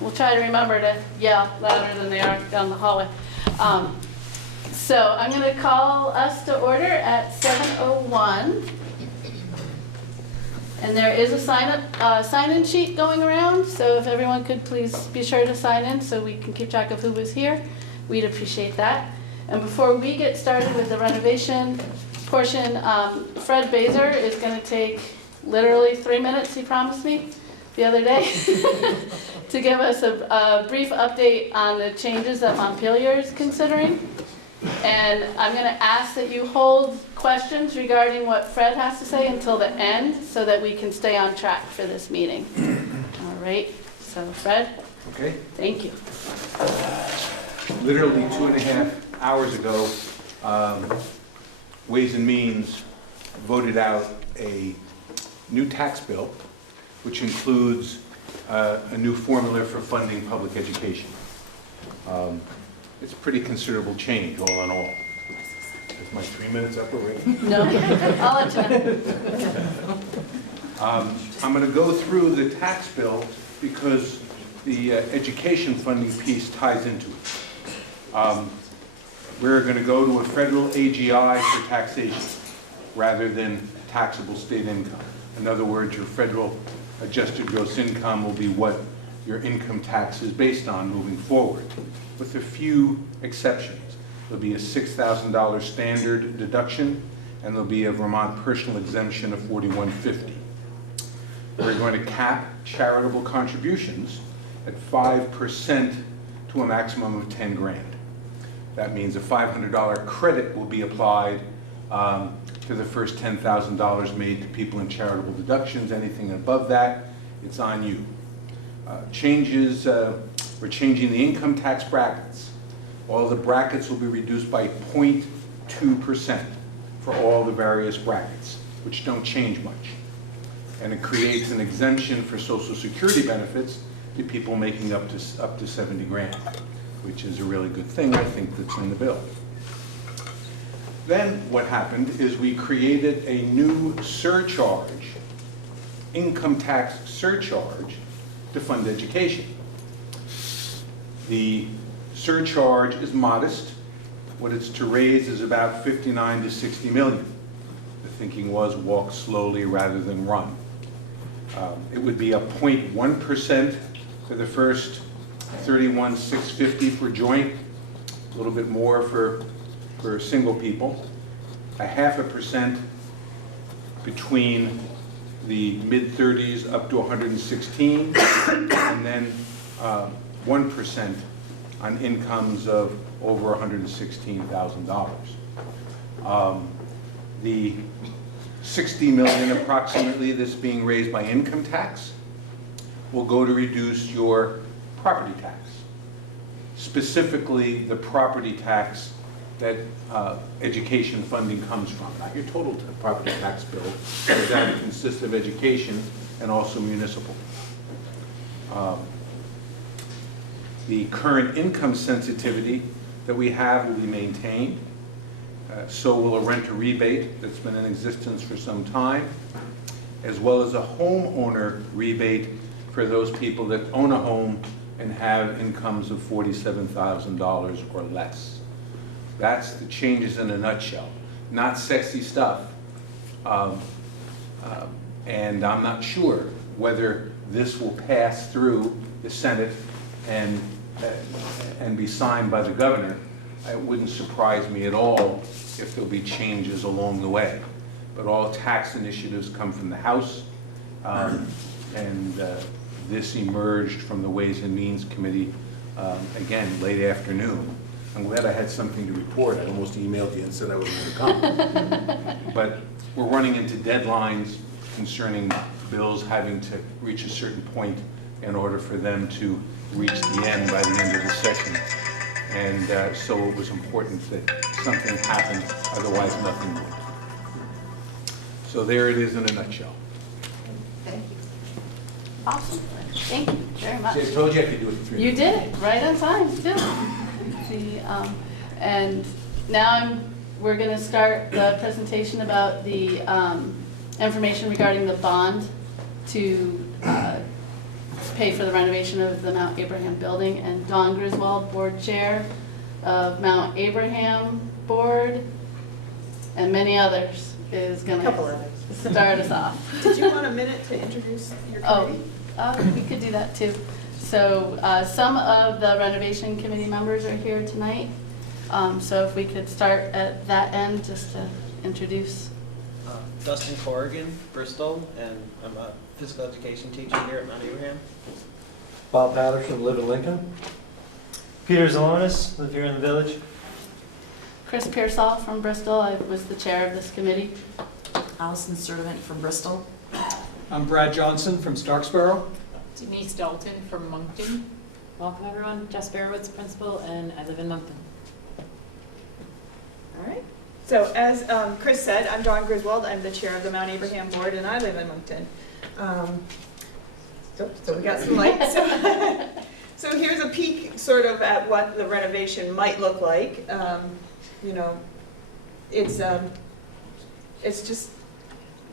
we'll try to remember to yell louder than they are down the hallway. So I'm going to call us to order at 7:01. And there is a sign-in sheet going around, so if everyone could please be sure to sign in so we can keep track of who was here, we'd appreciate that. And before we get started with the renovation portion, Fred Baser is going to take literally 3 minutes, he promised me the other day, to give us a brief update on the changes that Montpelier is considering. And I'm going to ask that you hold questions regarding what Fred has to say until the end so that we can stay on track for this meeting. All right, so Fred? Okay. Thank you. Literally 2.5 hours ago, Ways and Means voted out a new tax bill, which includes a new formula for funding public education. It's a pretty considerable change, all in all. Is my 3 minutes up already? No, I'll let you know. I'm going to go through the tax bill because the education funding piece ties into it. We're going to go to a federal AGI for taxation rather than taxable state income. In other words, your federal adjusted gross income will be what your income tax is based on moving forward, with a few exceptions. There'll be a $6,000 standard deduction, and there'll be a Vermont personal exemption of $4,150. We're going to cap charitable contributions at 5% to a maximum of 10 grand. That means a $500 credit will be applied to the first $10,000 made to people in charitable deductions. Anything above that, it's on you. We're changing the income tax brackets. All the brackets will be reduced by 0.2% for all the various brackets, which don't change much. And it creates an exemption for Social Security benefits to people making up to 70 grand, which is a really good thing, I think, that's in the bill. Then what happened is we created a new surcharge, income tax surcharge, to fund education. The surcharge is modest. What it's to raise is about 59 to 60 million. The thinking was walk slowly rather than run. It would be a 0.1% for the first 31,650 for joint, a little bit more for single people, a 0.5% between the mid-30s up to 116, and then 1% on incomes of over $116,000. The 60 million approximately that's being raised by income tax will go to reduce your property tax, specifically the property tax that education funding comes from. Not your total property tax bill, but that consists of education and also municipal. The current income sensitivity that we have will be maintained. So will a renter rebate that's been in existence for some time, as well as a homeowner rebate for those people that own a home and have incomes of $47,000 or less. That's the changes in a nutshell. Not sexy stuff. And I'm not sure whether this will pass through the Senate and be signed by the governor. It wouldn't surprise me at all if there'll be changes along the way. But all tax initiatives come from the House, and this emerged from the Ways and Means Committee, again, late afternoon. I'm glad I had something to report. I almost emailed you and said I wasn't going to come. But we're running into deadlines concerning bills having to reach a certain point in order for them to reach the end by the end of the session. And so it was important that something happened, otherwise nothing would. So there it is in a nutshell. Thank you. Awesome. Thank you very much. See, I told you I could do it in 3 minutes. You did it right on time, too. And now we're going to start the presentation about the information regarding the bond to pay for the renovation of the Mount Abraham building, and Dawn Griswold, board chair of Mount Abraham Board, and many others, is gonna Couple others. start us off. Did you want a minute to introduce your committee? We could do that too. So some of the renovation committee members are here tonight. So if we could start at that end, just to introduce. Dustin Corrigan, Bristol, and I'm a physical education teacher here at Mount Abraham. Bob Patterson, live in Lincoln. Peter Zalonis, live here in the village. Chris Pearsall from Bristol, I was the chair of this committee. Allison Sturdivant from Bristol. I'm Brad Johnson from Starksboro. Denise Dalton from Moncton. Welcome everyone, Jess Barowitz, principal, and I live in Moncton. All right. So as Chris said, I'm Dawn Griswold. I'm the chair of the Mount Abraham Board, and I live in Moncton. So we got some lights. So here's a peek sort of at what the renovation might look like. You know, it's just,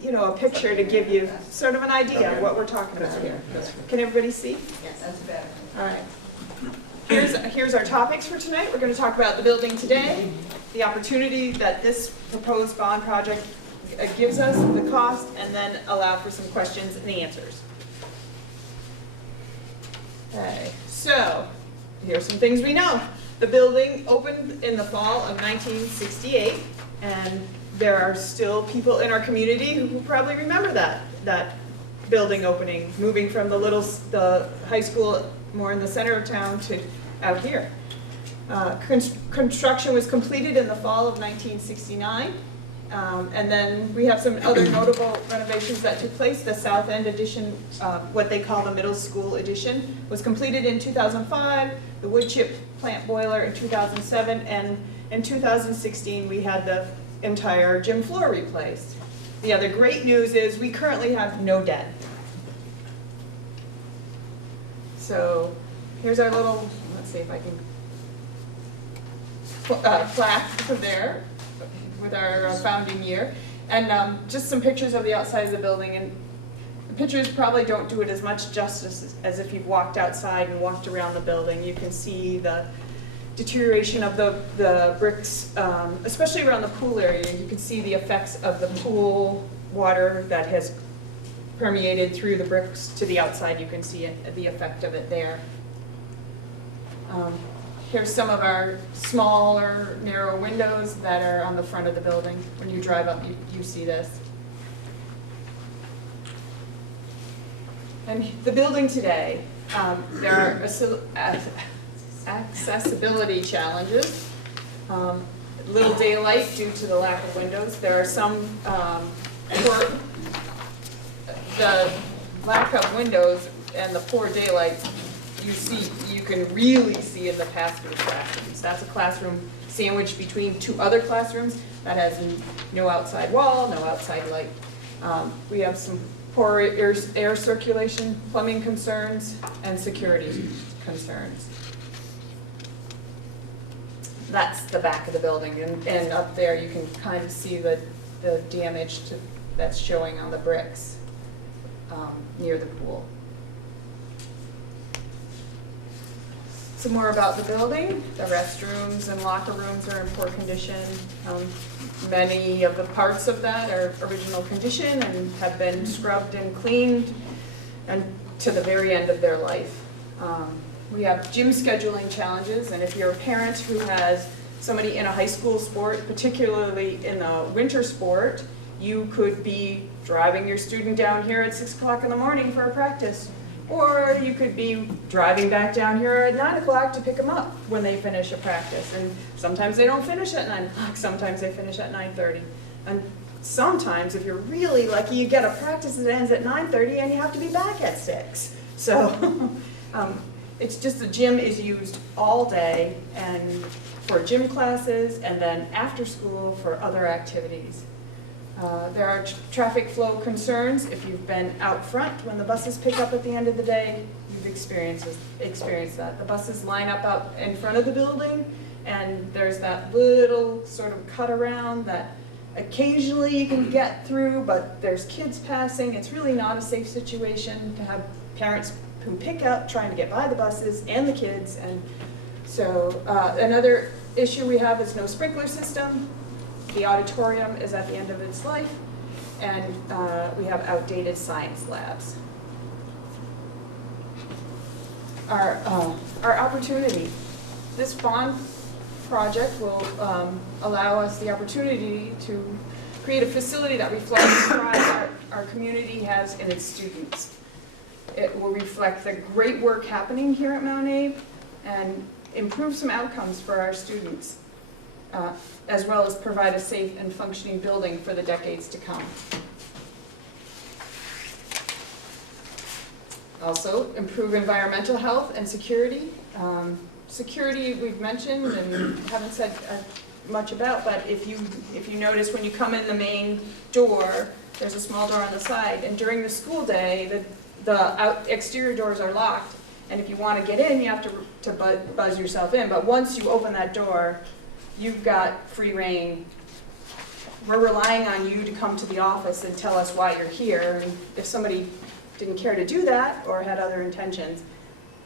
you know, a picture to give you sort of an idea of what we're talking about here. Can everybody see? Yes, that's better. All right. Here's our topics for tonight. We're going to talk about the building today, the opportunity that this proposed bond project gives us, the cost, and then allow for some questions and answers. Okay, so here's some things we know. The building opened in the fall of 1968, and there are still people in our community who probably remember that building opening, moving from the high school more in the center of town to out here. Construction was completed in the fall of 1969, and then we have some other notable renovations that took place. The South End addition, what they call the middle school addition, was completed in 2005, the wood chip plant boiler in 2007, and in 2016 we had the entire gym floor replaced. The other great news is we currently have no debt. So here's our little, let's see if I can, plaque there with our founding year. And just some pictures of the outside of the building. And the pictures probably don't do it as much justice as if you've walked outside and walked around the building. You can see the deterioration of the bricks, especially around the pool area. You can see the effects of the pool water that has permeated through the bricks to the outside. You can see the effect of it there. Here's some of our smaller, narrow windows that are on the front of the building. When you drive up, you see this. And the building today, there are accessibility challenges. Little daylight due to the lack of windows. There are some, for the lack of windows and the poor daylight, you can really see in the pass-through classrooms. That's a classroom sandwiched between two other classrooms that has no outside wall, no outside light. We have some poor air circulation, plumbing concerns, and security concerns. That's the back of the building, and up there you can kind of see the damage that's showing on the bricks near the pool. Some more about the building. The restrooms and locker rooms are in poor condition. Many of the parts of that are original condition and have been scrubbed and cleaned and to the very end of their life. We have gym scheduling challenges, and if you're a parent who has somebody in a high school sport, particularly in a winter sport, you could be driving your student down here at 6 o'clock in the morning for a practice. Or you could be driving back down here at 9 o'clock to pick them up when they finish a practice. And sometimes they don't finish at 9 o'clock, sometimes they finish at 9:30. And sometimes, if you're really lucky, you get a practice that ends at 9:30 and you have to be back at 6. So it's just the gym is used all day and for gym classes and then after school for other activities. There are traffic flow concerns. If you've been out front when the buses pick up at the end of the day, you've experienced that. The buses line up out in front of the building, and there's that little sort of cut around that occasionally you can get through, but there's kids passing. It's really not a safe situation to have parents who pick up trying to get by the buses and the kids. And so another issue we have is no sprinkler system. The auditorium is at the end of its life, and we have outdated science labs. Our opportunity. This bond project will allow us the opportunity to create a facility that reflects the pride our community has in its students. It will reflect the great work happening here at Mount Abe and improve some outcomes for our students, as well as provide a safe and functioning building for the decades to come. Also, improve environmental health and security. Security we've mentioned and haven't said much about, but if you notice when you come in the main door, there's a small door on the side, and during the school day, the exterior doors are locked, and if you want to get in, you have to buzz yourself in. But once you open that door, you've got free reign. We're relying on you to come to the office and tell us why you're here. And if somebody didn't care to do that or had other intentions,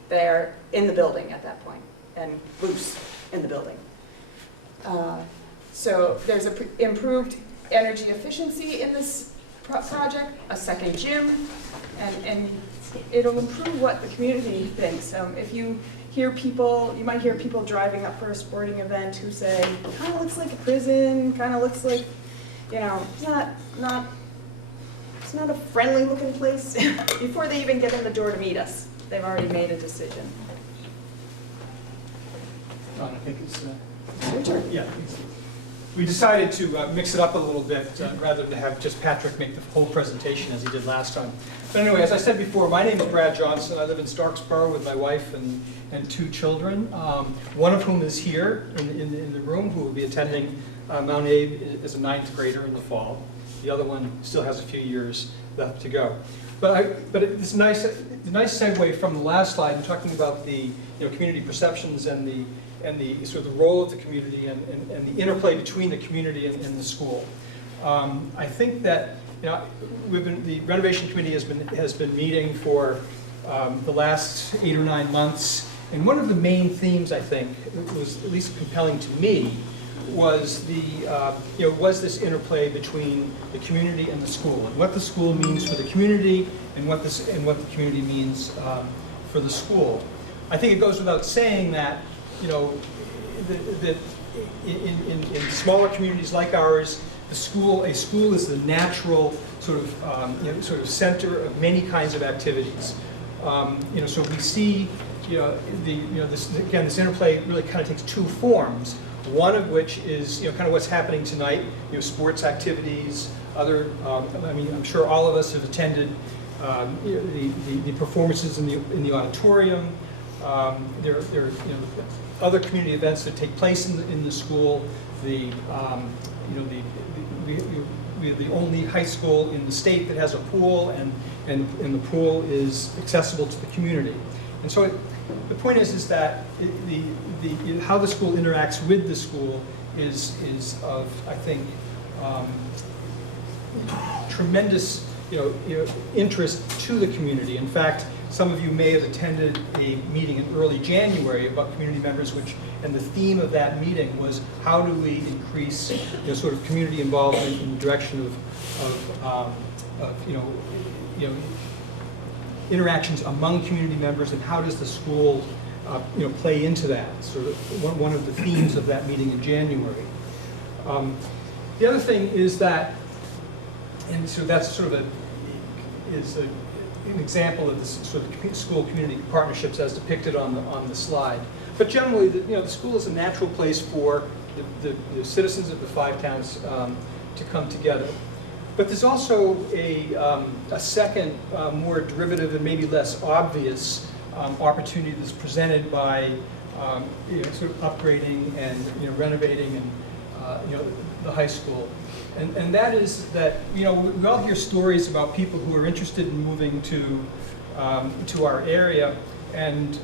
they're in the building at that point and loose in the building. So there's improved energy efficiency in this project, a second gym, and it'll improve what the community thinks. If you hear people, you might hear people driving up for a sporting event who say, kind of looks like a prison, kind of looks like, you know, it's not a friendly looking place. Before they even get in the door to meet us, they've already made a decision. I think it's Your turn. yeah. We decided to mix it up a little bit rather than have just Patrick make the whole presentation as he did last time. But anyway, as I said before, my name is Brad Johnson. I live in Starksboro with my wife and 2 children, one of whom is here in the room, who will be attending Mount Abe as a 9th grader in the fall. The other one still has a few years left to go. But it's a nice segue from the last slide, talking about the community perceptions and the sort of the role of the community and the interplay between the community and the school. I think that the renovation committee has been meeting for the last 8 or 9 months, and one of the main themes, I think, was at least compelling to me, was this interplay between the community and the school, and what the school means for the community and what the community means for the school. I think it goes without saying that that in smaller communities like ours, a school is the natural sort of center of many kinds of activities. So we see this interplay really kind of takes 2 forms. One of which is kind of what's happening tonight, sports activities, other. I'm sure all of us have attended the performances in the auditorium. There are other community events that take place in the school. We have the only high school in the state that has a pool, and the pool is accessible to the community. And so the point is that how the school interacts with the school is of, I think, tremendous interest to the community. In fact, some of you may have attended a meeting in early January about community members, and the theme of that meeting was how do we increase sort of community involvement in the direction of interactions among community members, and how does the school play into that? Sort of one of the themes of that meeting in January. The other thing is that, and so that's sort of an example of this sort of school community partnerships as depicted on the slide. But generally, the school is a natural place for the citizens of the 5 towns to come together. But there's also a second, more derivative and maybe less obvious opportunity that's presented by sort of upgrading and renovating and the high school. And that is that we all hear stories about people who are interested in moving to our area, and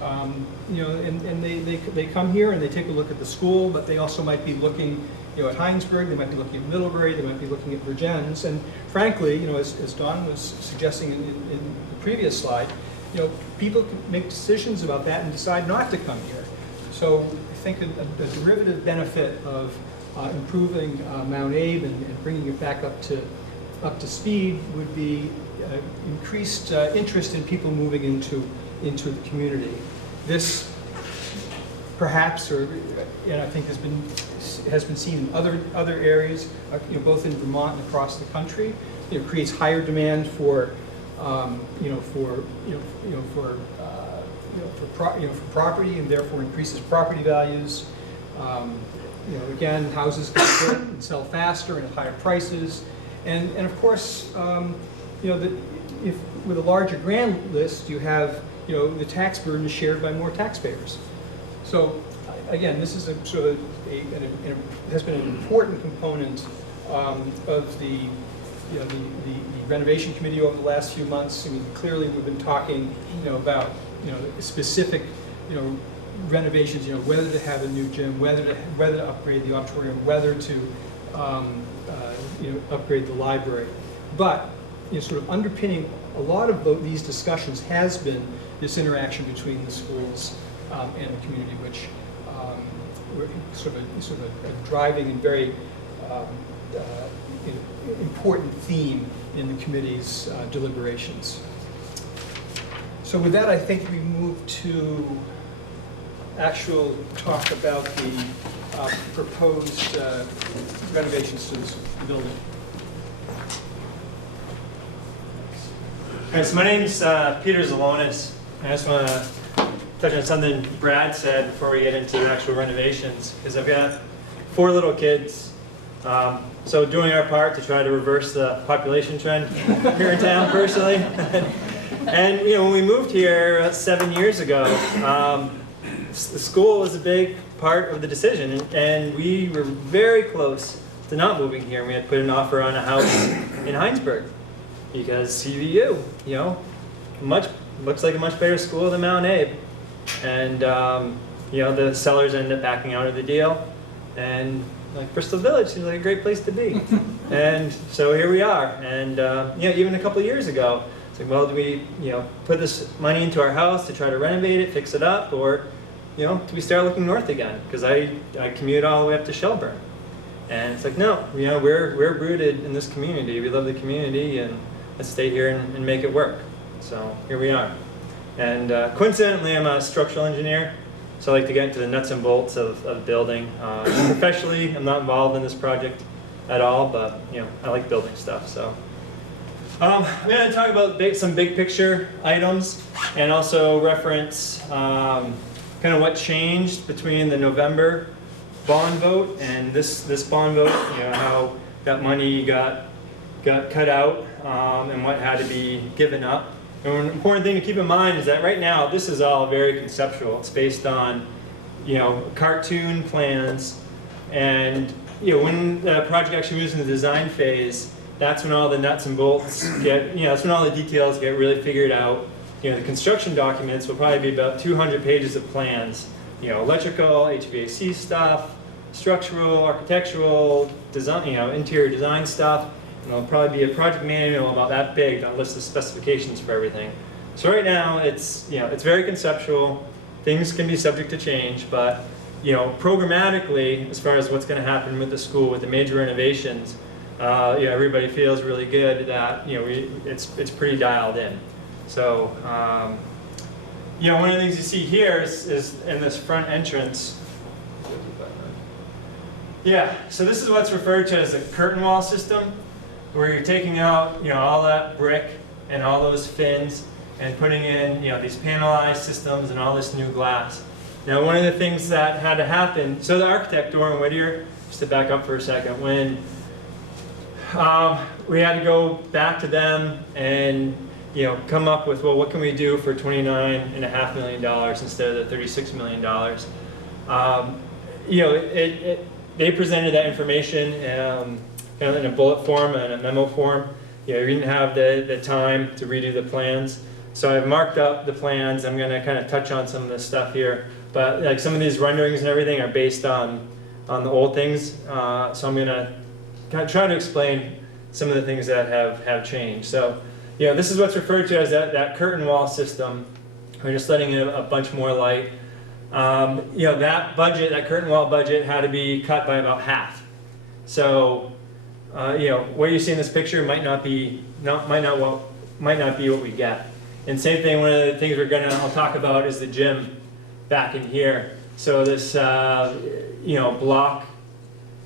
and they come here and they take a look at the school, but they also might be looking at Heinsberg, they might be looking at Middlebury, they might be looking at Virgins, and frankly, as Don was suggesting in the previous slide, people can make decisions about that and decide not to come here. So I think a derivative benefit of improving Mount Abe and bringing it back up to speed would be increased interest in people moving into the community. This perhaps, and I think has been seen in other areas, both in Vermont and across the country. Creates higher demand for property, and therefore increases property values. Again, houses can be built and sell faster and at higher prices, and of course, if with a larger grant list, you have the tax burden is shared by more taxpayers. So again, this is a sort of has been an important component of the renovation committee over the last few months. I mean, clearly we've been talking about specific renovations, whether to have a new gym, whether to upgrade the auditorium, whether to upgrade the library. But sort of underpinning a lot of these discussions has been this interaction between the schools and the community, which were sort of a driving and very important theme in the committee's deliberations. So with that, I think we move to actual talk about the proposed renovations to the building. All right, so my name's Peter Zalonis. I just want to touch on something Brad said before we get into the actual renovations, because I've got 4 little kids. So doing our part to try to reverse the population trend here in town personally. And when we moved here about 7 years ago, the school was a big part of the decision, and we were very close to not moving here. We had put an offer on a house in Heinsberg because CVU, looks like a much better school than Mount Abe. And the sellers ended up backing out of the deal, and Bristol Village seems like a great place to be. And so here we are. And even a couple of years ago, it's like, well, do we put this money into our house to try to renovate it, fix it up, or do we start looking north again? Because I commute all the way up to Shelburne. And it's like, no, we're rooted in this community. We love the community, and let's stay here and make it work. So here we are. And coincidentally, I'm a structural engineer, so I like to get into the nuts and bolts of building. Professionally, I'm not involved in this project at all, but I like building stuff. So I'm going to talk about some big picture items, and also reference kind of what changed between the November bond vote and this bond vote. How that money got cut out and what had to be given up. And an important thing to keep in mind is that right now this is all very conceptual. It's based on cartoon plans, and when the project actually moves into the design phase, that's when all the nuts and bolts get, that's when all the details get really figured out. The construction documents will probably be about 200 pages of plans, electrical, HVAC stuff, structural, architectural, design, interior design stuff. And there'll probably be a project manual about that big that lists the specifications for everything. So right now it's it's very conceptual. Things can be subject to change, but programmatically, as far as what's going to happen with the school with the major renovations, everybody feels really good that it's pretty dialed in. So one of the things you see here is in this front entrance. So this is what's referred to as a curtain wall system, where you're taking out all that brick and all those fins and putting in these panelized systems and all this new glass. Now, one of the things that had to happen, so the architect Doran Whittier, just to back up for a second, when we had to go back to them and come up with, well, what can we do for $29.5 million instead of the $36 million? They presented that information kind of in a bullet form and a memo form. We didn't have the time to redo the plans. So I've marked up the plans. I'm going to kind of touch on some of this stuff here. But like some of these renderings and everything are based on the old things. So I'm going to kind of try to explain some of the things that have changed. So this is what's referred to as that curtain wall system. We're just letting in a bunch more light. That budget, that curtain wall budget, had to be cut by about half. So, what you see in this picture might not be what we get. And same thing. One of the things I'll talk about is the gym back in here. So this, block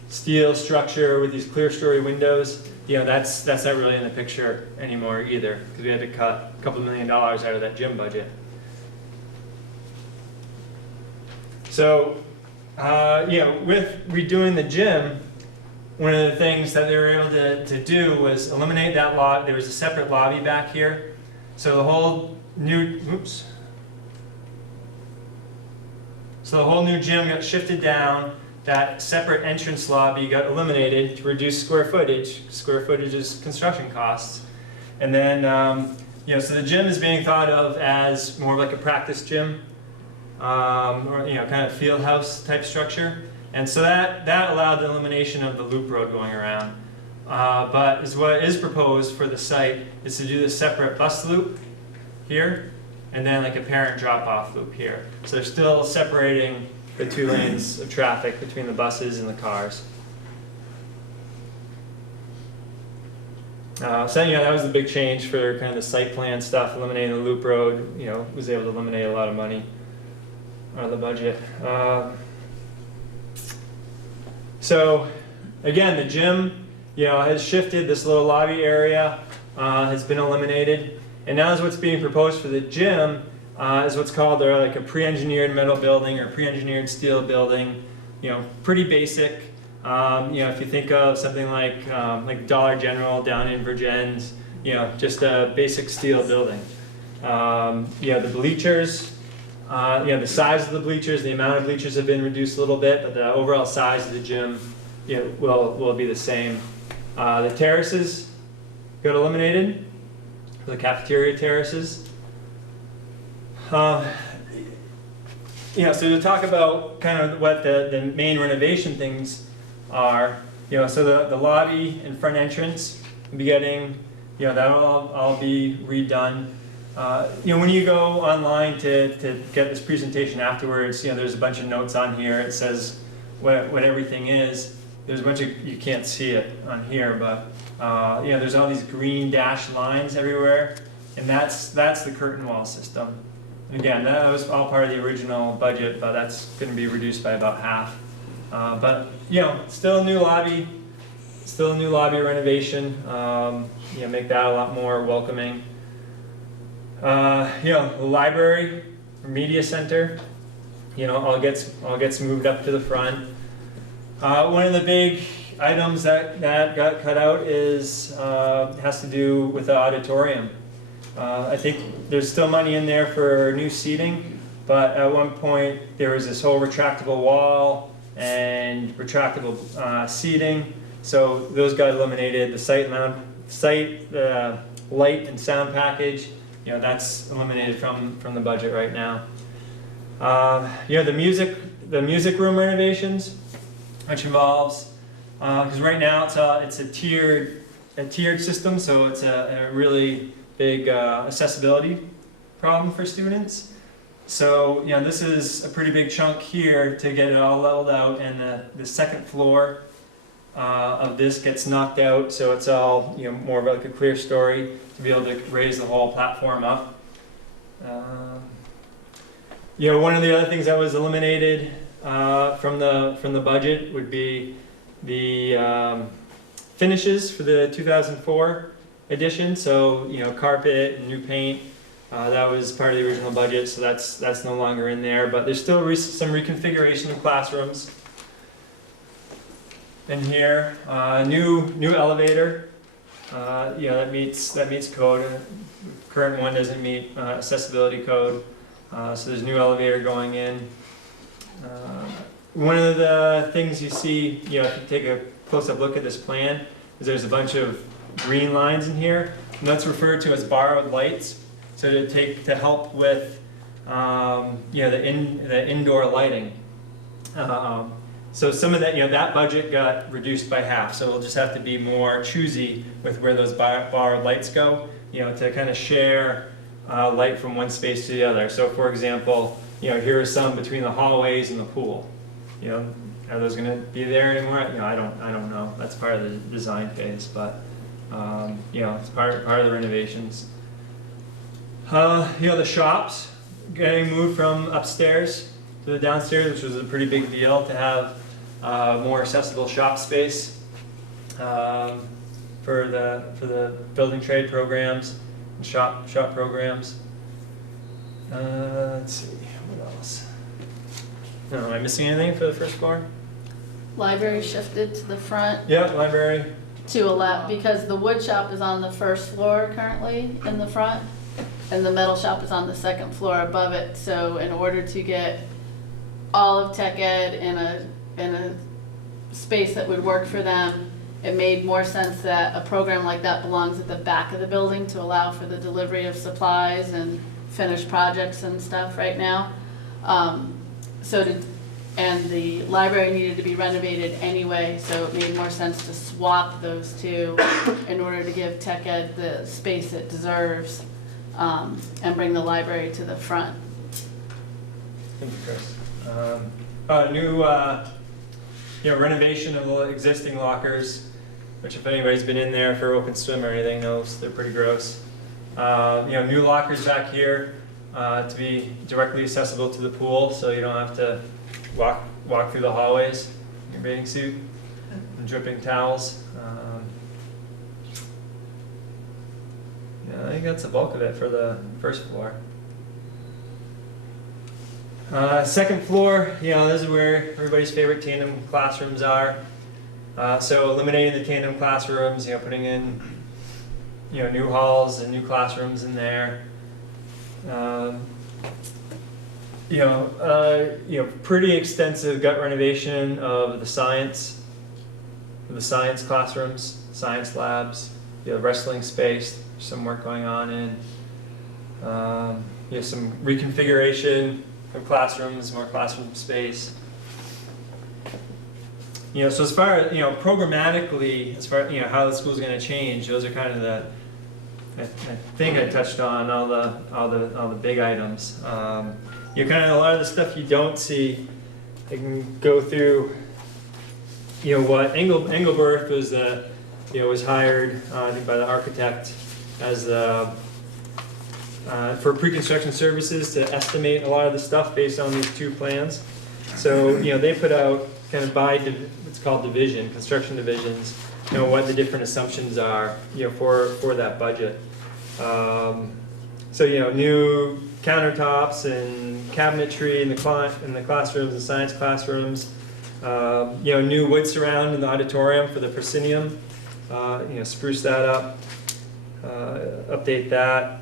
steel structure with these clear story windows. That's not really in the picture anymore either, because we had to cut a couple $1 million out of that gym budget. So, with redoing the gym, one of the things that they were able to do was eliminate that lot. There was a separate lobby back here. So the whole new gym got shifted down. That separate entrance lobby got eliminated to reduce square footage. Square footage is construction costs. And then, so the gym is being thought of as more like a practice gym, or kind of field house type structure. And so that allowed the elimination of the loop road going around. But what is proposed for the site is to do the separate bus loop here, and then like a parent drop-off loop here. So they're still separating the 2 lanes of traffic between the buses and the cars. That was the big change for kind of the site plan stuff, eliminating the loop road. Was able to eliminate a lot of money out of the budget. So again, the gym, has shifted. This little lobby area has been eliminated, and now is what's being proposed for the gym is what's called like a pre-engineered metal building or pre-engineered steel building. Pretty basic. If you think of something like Dollar General down in Virgins, just a basic steel building. The bleachers. The size of the bleachers, the amount of bleachers have been reduced a little bit, but the overall size of the gym will be the same. The terraces got eliminated, the cafeteria terraces. So to talk about kind of what the main renovation things are, so the lobby and front entrance will be getting, that'll all be redone. When you go online to get this presentation afterwards, there's a bunch of notes on here. It says what everything is. There's a bunch of, you can't see it on here, but there's all these green dashed lines everywhere, and that's the curtain wall system. And again, that was all part of the original budget, but that's going to be reduced by about half. But still a new lobby renovation. Make that a lot more welcoming. The library, media center, all gets moved up to the front. One of the big items that got cut out has to do with the auditorium. I think there's still money in there for new seating, but at one point there was this whole retractable wall and retractable seating, so those got eliminated. The light and sound package, that's eliminated from the budget right now. The music room renovations, which involves, because right now it's a tiered system, so it's a really big accessibility problem for students. So this is a pretty big chunk here to get it all leveled out, and the second floor of this gets knocked out, so it's all more of like a clear story to be able to raise the whole platform up. One of the other things that was eliminated from the budget would be the finishes for the 2004 edition. So carpet and new paint. That was part of the original budget, so that's no longer in there. But there's still some reconfiguration of classrooms. In here, new elevator. That meets code. Current one doesn't meet accessibility code. So there's new elevator going in. One of the things you see, if you take a close-up look at this plan, is there's a bunch of green lines in here, and that's referred to as borrowed lights. So to help with the indoor lighting. So some of that, that budget got reduced by half. So we'll just have to be more choosy with where those borrowed lights go. to kind of share light from one space to the other. So for example, here are some between the hallways and the pool. Are those going to be there anymore? I don't know. That's part of the design phase, but it's part of the renovations. The shops getting moved from upstairs to the downstairs, which was a pretty big deal to have more accessible shop space for the building trade programs and shop programs. Let's see, what else? Am I missing anything for the first floor? Library shifted to the front Yeah, library. to allow, because the wood shop is on the first floor currently in the front, and the metal shop is on the second floor above it. So in order to get all of tech ed in a space that would work for them, it made more sense that a program like that belongs at the back of the building to allow for the delivery of supplies and finished projects and stuff right now. And the library needed to be renovated anyway, so it made more sense to swap those two in order to give tech ed the space it deserves, and bring the library to the front. Thank you, Chris. New renovation of the existing lockers, which if anybody's been in there for open swim or anything knows they're pretty gross. New lockers back here to be directly accessible to the pool, so you don't have to walk through the hallways in your bathing suit and dripping towels. I think that's the bulk of it for the first floor. Second floor, this is where everybody's favorite tandem classrooms are. So eliminating the tandem classrooms, putting in new halls and new classrooms in there. Pretty extensive gut renovation of the science classrooms, science labs, wrestling space, some work going on in. Some reconfiguration of classrooms, more classroom space. So as far as, programmatically, as far as, how the school's going to change, those are kind of the, I think I touched on all the big items. Kind of a lot of the stuff you don't see, I can go through, what Engelberth was, was hired, I think by the architect as for pre-construction services to estimate a lot of the stuff based on these two plans. So, they put out kind of by what's called division, construction divisions, what the different assumptions are, for that budget. New countertops and cabinetry in the classrooms, the science classrooms. New wood surround in the auditorium for the proscenium. Spruce that up, update that.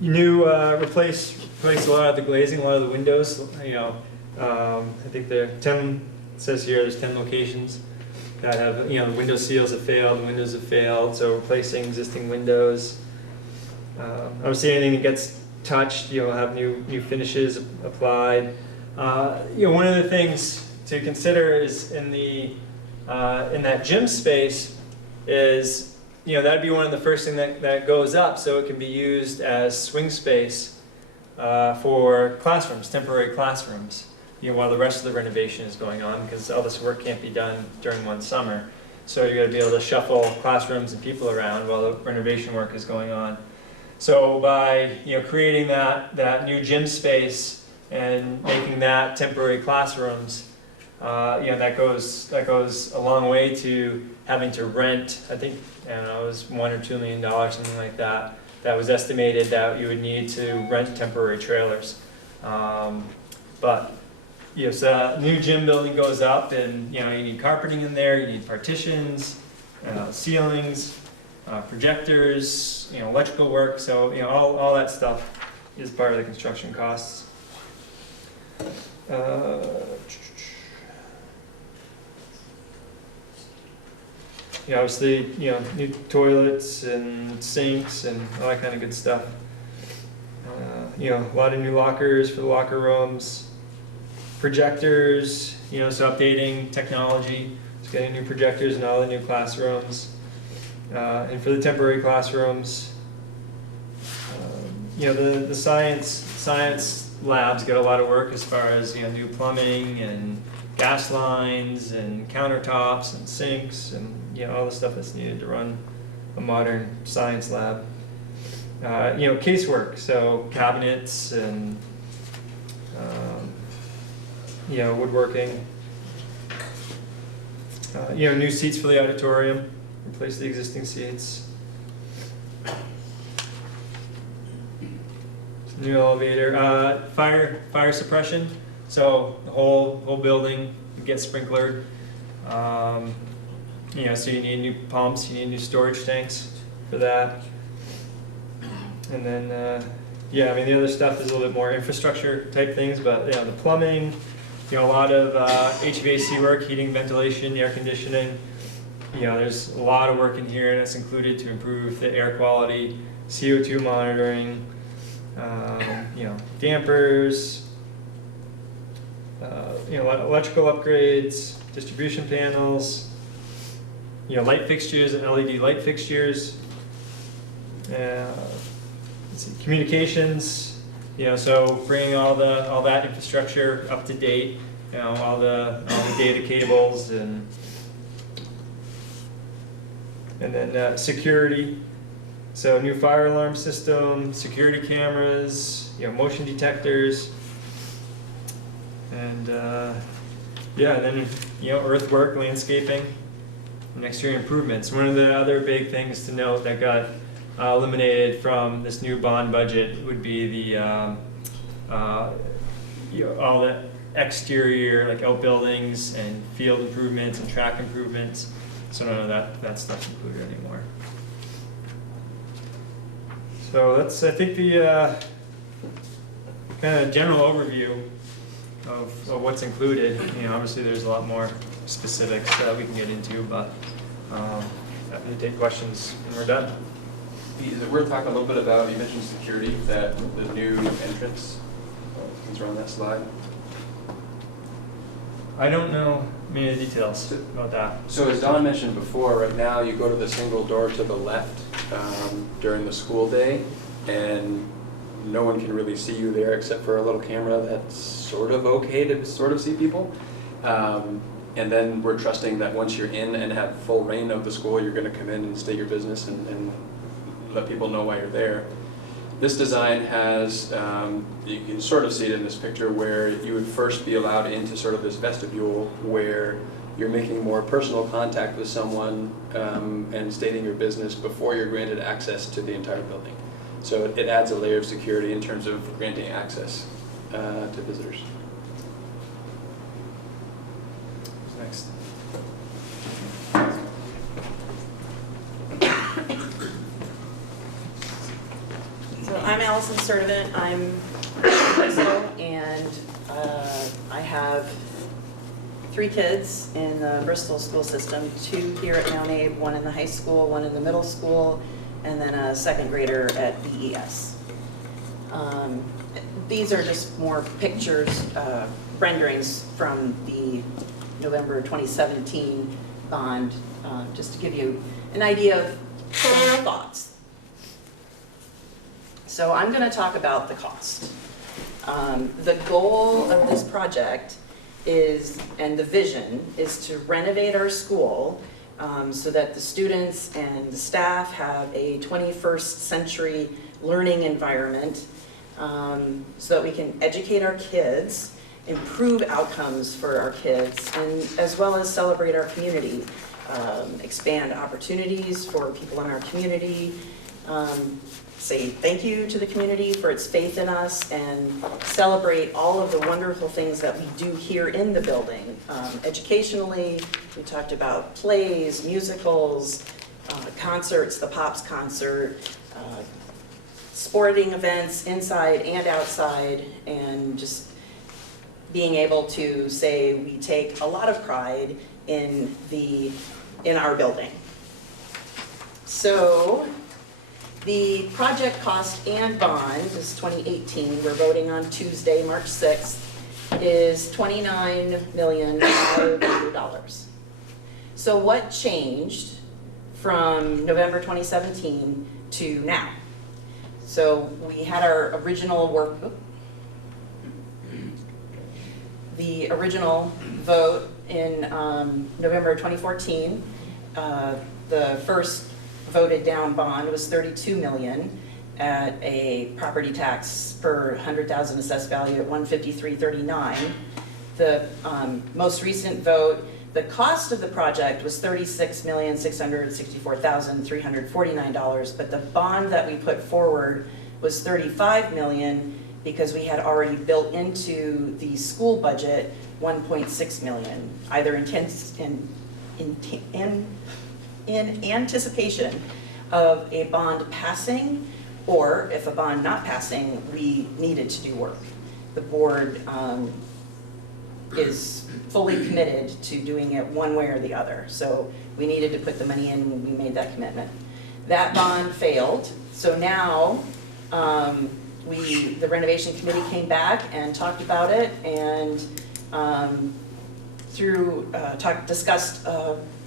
Replace a lot of the glazing, a lot of the windows. I think there 10 says here there's 10 locations that have the window seals have failed, the windows have failed, so replacing existing windows. Obviously, anything that gets touched, have new finishes applied. One of the things to consider is in that gym space is that'd be one of the first things that goes up, so it can be used as swing space for classrooms, temporary classrooms, while the rest of the renovation is going on, because all this work can't be done during one summer. So you're going to be able to shuffle classrooms and people around while the renovation work is going on. So by creating that new gym space and making that temporary classrooms, that goes a long way to having to rent. I think it was $1 or $2 million, something like that. That was estimated that you would need to rent temporary trailers. So that new gym building goes up, and you need carpeting in there, you need partitions, ceilings, projectors, electrical work. So all that stuff is part of the construction costs. Obviously, new toilets and sinks and all that kind of good stuff. A lot of new lockers for the locker rooms. Projectors, so updating technology, just getting new projectors in all the new classrooms. And for the temporary classrooms, the science labs get a lot of work as far as new plumbing and gas lines and countertops and sinks and all the stuff that's needed to run a modern science lab. Casework, so cabinets and woodworking. New seats for the auditorium, replace the existing seats. New elevator, fire suppression. So the whole building gets sprinklered. So you need new pumps, you need new storage tanks for that. And then, the other stuff is a little bit more infrastructure type things, but the plumbing, a lot of HVAC work, heating, ventilation, air conditioning. There's a lot of work in here, and it's included to improve the air quality, CO2 monitoring, dampers, electrical upgrades, distribution panels, light fixtures and LED light fixtures. Let's see, communications, so bringing all that infrastructure up to date, all the data cables and then security. So new fire alarm system, security cameras, motion detectors, and then earthwork, landscaping, and exterior improvements. One of the other big things to note that got eliminated from this new bond budget would be the all the exterior, like outbuildings and field improvements and track improvements. So none of that stuff's included anymore. So that's, I think, the kind of general overview of what's included. Obviously there's a lot more specifics that we can get into, but happy to take questions when we're done. Is it worth talking a little bit about, you mentioned security, that the new entrance is on that slide? I don't know many details about that. So as Don mentioned before, right now you go to the single door to the left during the school day, and no one can really see you there except for a little camera that's sort of okay to sort of see people. And then we're trusting that once you're in and have full reign of the school, you're going to come in and state your business and let people know why you're there. This design has, you can sort of see it in this picture, where you would first be allowed into sort of this vestibule where you're making more personal contact with someone and stating your business before you're granted access to the entire building. So it adds a layer of security in terms of granting access to visitors. Who's next? So I'm Allison Sturdivant. I'm from Bristol, and I have 3 kids in the Bristol school system, 2 here at Mount Abe, 1 in the high school, 1 in the middle school, and then a 2nd grader at VES. These are just more pictures, renderings from the November 2017 bond, just to give you an idea of some thoughts. So I'm going to talk about the cost. The goal of this project is, and the vision, is to renovate our school so that the students and the staff have a 21st century learning environment, so that we can educate our kids, improve outcomes for our kids, and as well as celebrate our community, expand opportunities for people in our community, say thank you to the community for its faith in us, and celebrate all of the wonderful things that we do here in the building. Educationally, we talked about plays, musicals, concerts, the Pops concert, sporting events inside and outside, and just being able to say we take a lot of pride in our building. So the project cost and bond is 2018. We're voting on Tuesday, March 6th, is $29,500,000. So what changed from November 2017 to now. So we had our original work, the original vote in November 2014. The first voted down bond was 32 million at a property tax per 100,000 assessed value at 153.39. The most recent vote, the cost of the project was $36,664,349, but the bond that we put forward was $35 million because we had already built into the school budget 1.6 million, either in anticipation of a bond passing, or if a bond not passing, we needed to do work. The board is fully committed to doing it one way or the other. So we needed to put the money in when we made that commitment. That bond failed, so now the renovation committee came back and talked about it, and discussed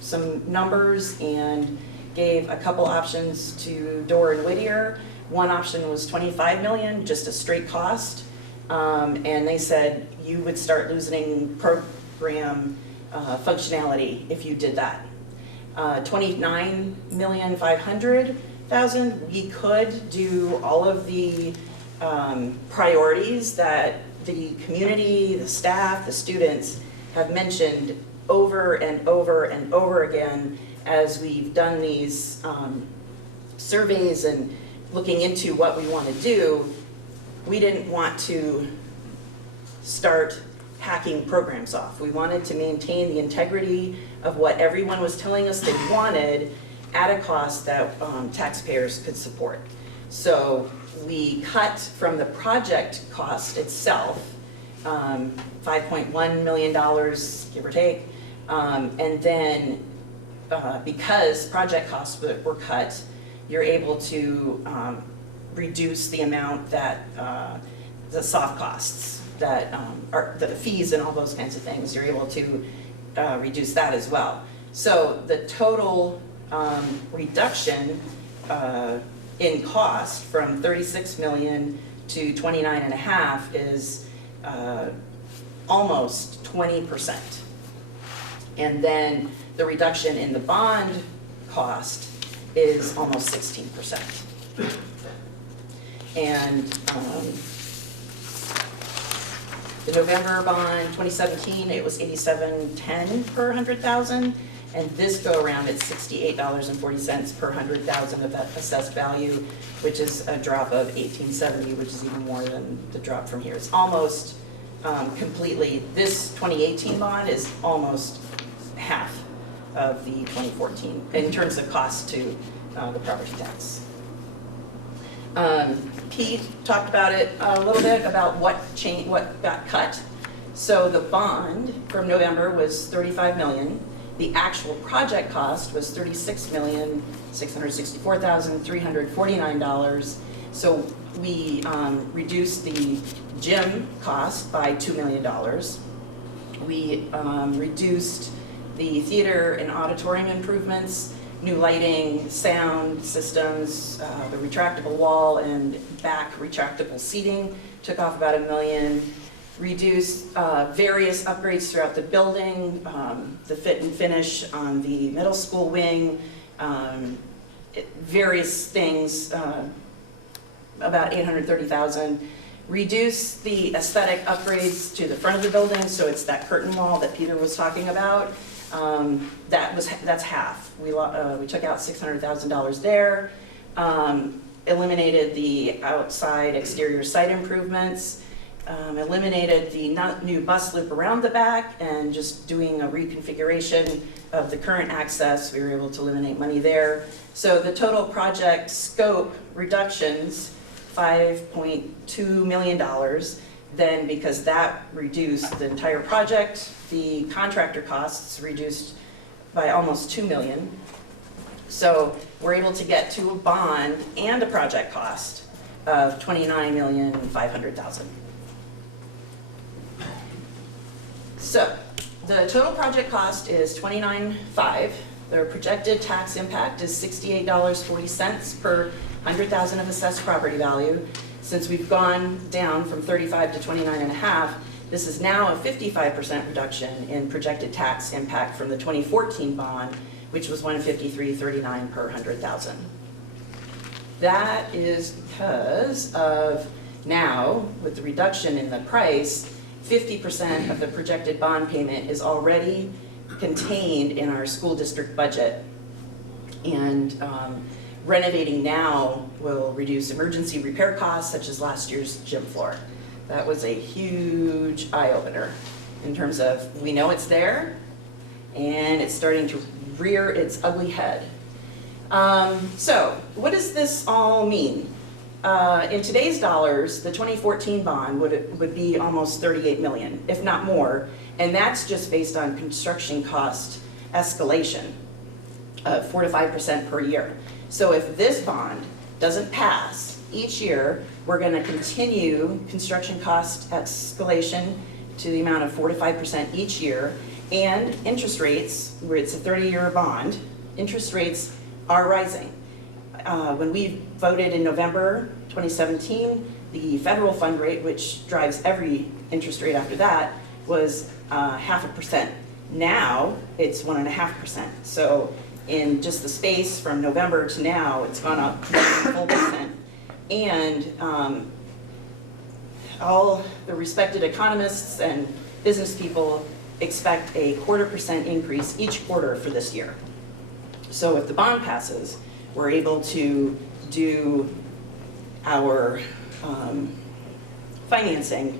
some numbers and gave a couple options to Dorr and Whittier. One option was 25 million, just a straight cost, and they said you would start losing program functionality if you did that. 29,500,000, we could do all of the priorities that the community, the staff, the students have mentioned over and over and over again as we've done these surveys and looking into what we want to do. We didn't want to start hacking programs off. We wanted to maintain the integrity of what everyone was telling us they wanted at a cost that taxpayers could support. So we cut from the project cost itself, $5.1 million, give or take, and then because project costs were cut, you're able to reduce the amount that the soft costs that are the fees and all those kinds of things. You're able to reduce that as well. So the total reduction in cost from 36 million to 29.5 is almost 20%. And then the reduction in the bond cost is almost 16%. And the November bond 2017, it was $87.10 per 100,000. And this go around at $68.40 per 100,000 of that assessed value, which is a drop of $18.70, which is even more than the drop from here. It's almost completely, this 2018 bond is almost half of the 2014 in terms of cost to the property tax. Pete talked about it a little bit about what got cut. So the bond from November was 35 million. The actual project cost was $36,664,349. So we reduced the gym cost by $2 million. We reduced the theater and auditorium improvements, new lighting, sound systems, the retractable wall and back retractable seating, took off about $1 million. Reduced various upgrades throughout the building, the fit and finish on the middle school wing, various things, about $830,000. Reduce the aesthetic upgrades to the front of the building, so it's that curtain wall that Peter was talking about. That's half. We took out $600,000 there. Eliminated the outside exterior site improvements. Eliminated the new bus loop around the back, and just doing a reconfiguration of the current access, we were able to eliminate money there. So the total project scope reductions, $5.2 million. Then because that reduced the entire project, the contractor costs reduced by almost $2 million. So we're able to get to a bond and a project cost of $29,500,000. So the total project cost is $29.5 Their projected tax impact is $68.40 per 100,000 of assessed property value. Since we've gone down from 35 to 29.5, this is now a 55% reduction in projected tax impact from the 2014 bond, which was $153.39 per 100,000. That is because of now, with the reduction in the price, 50% of the projected bond payment is already contained in our school district budget. And renovating now will reduce emergency repair costs, such as last year's gym floor. That was a huge eye-opener in terms of, we know it's there, and it's starting to rear its ugly head. So, what does this all mean? In today's dollars, the 2014 bond would be almost 38 million, if not more, and that's just based on construction cost escalation of 4 to 5% per year. So if this bond doesn't pass, each year we're going to continue construction cost escalation to the amount of 4 to 5% each year, and interest rates, where it's a 30-year bond, interest rates are rising. When we voted in November 2017, the federal fund rate, which drives every interest rate after that, was 0.5%. Now it's 1.5%. So in just the space from November to now, it's gone up 1%. And all the respected economists and business people expect a 0.25% increase each quarter for this year. So if the bond passes, we're able to do our financing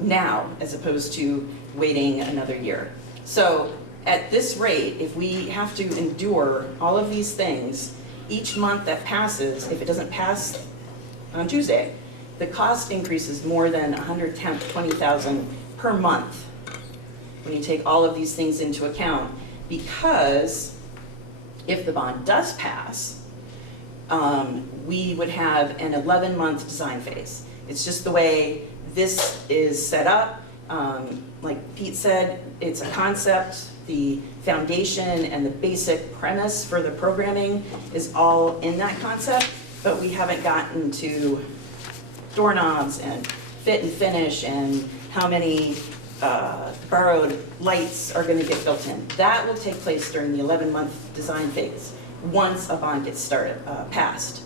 now as opposed to waiting another year. So at this rate, if we have to endure all of these things, each month that passes, if it doesn't pass on Tuesday, the cost increases more than $120,000 per month when you take all of these things into account, because if the bond does pass, we would have an 11-month design phase. It's just the way this is set up. Like Pete said, it's a concept. The foundation and the basic premise for the programming is all in that concept, but we haven't gotten to doorknobs and fit and finish and how many borrowed lights are going to get built in. That will take place during the 11-month design phase once a bond gets passed.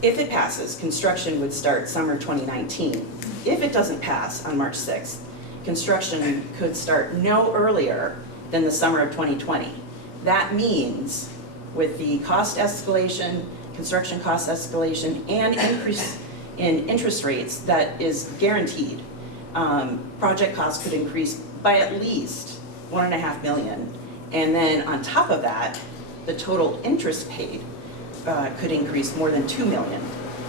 If it passes, construction would start summer 2019. If it doesn't pass on March 6th, construction could start no earlier than the summer of 2020. That means with the cost escalation, construction cost escalation, and increase in interest rates that is guaranteed, project costs could increase by at least $1.5 million. And then on top of that, the total interest paid could increase more than $2 million.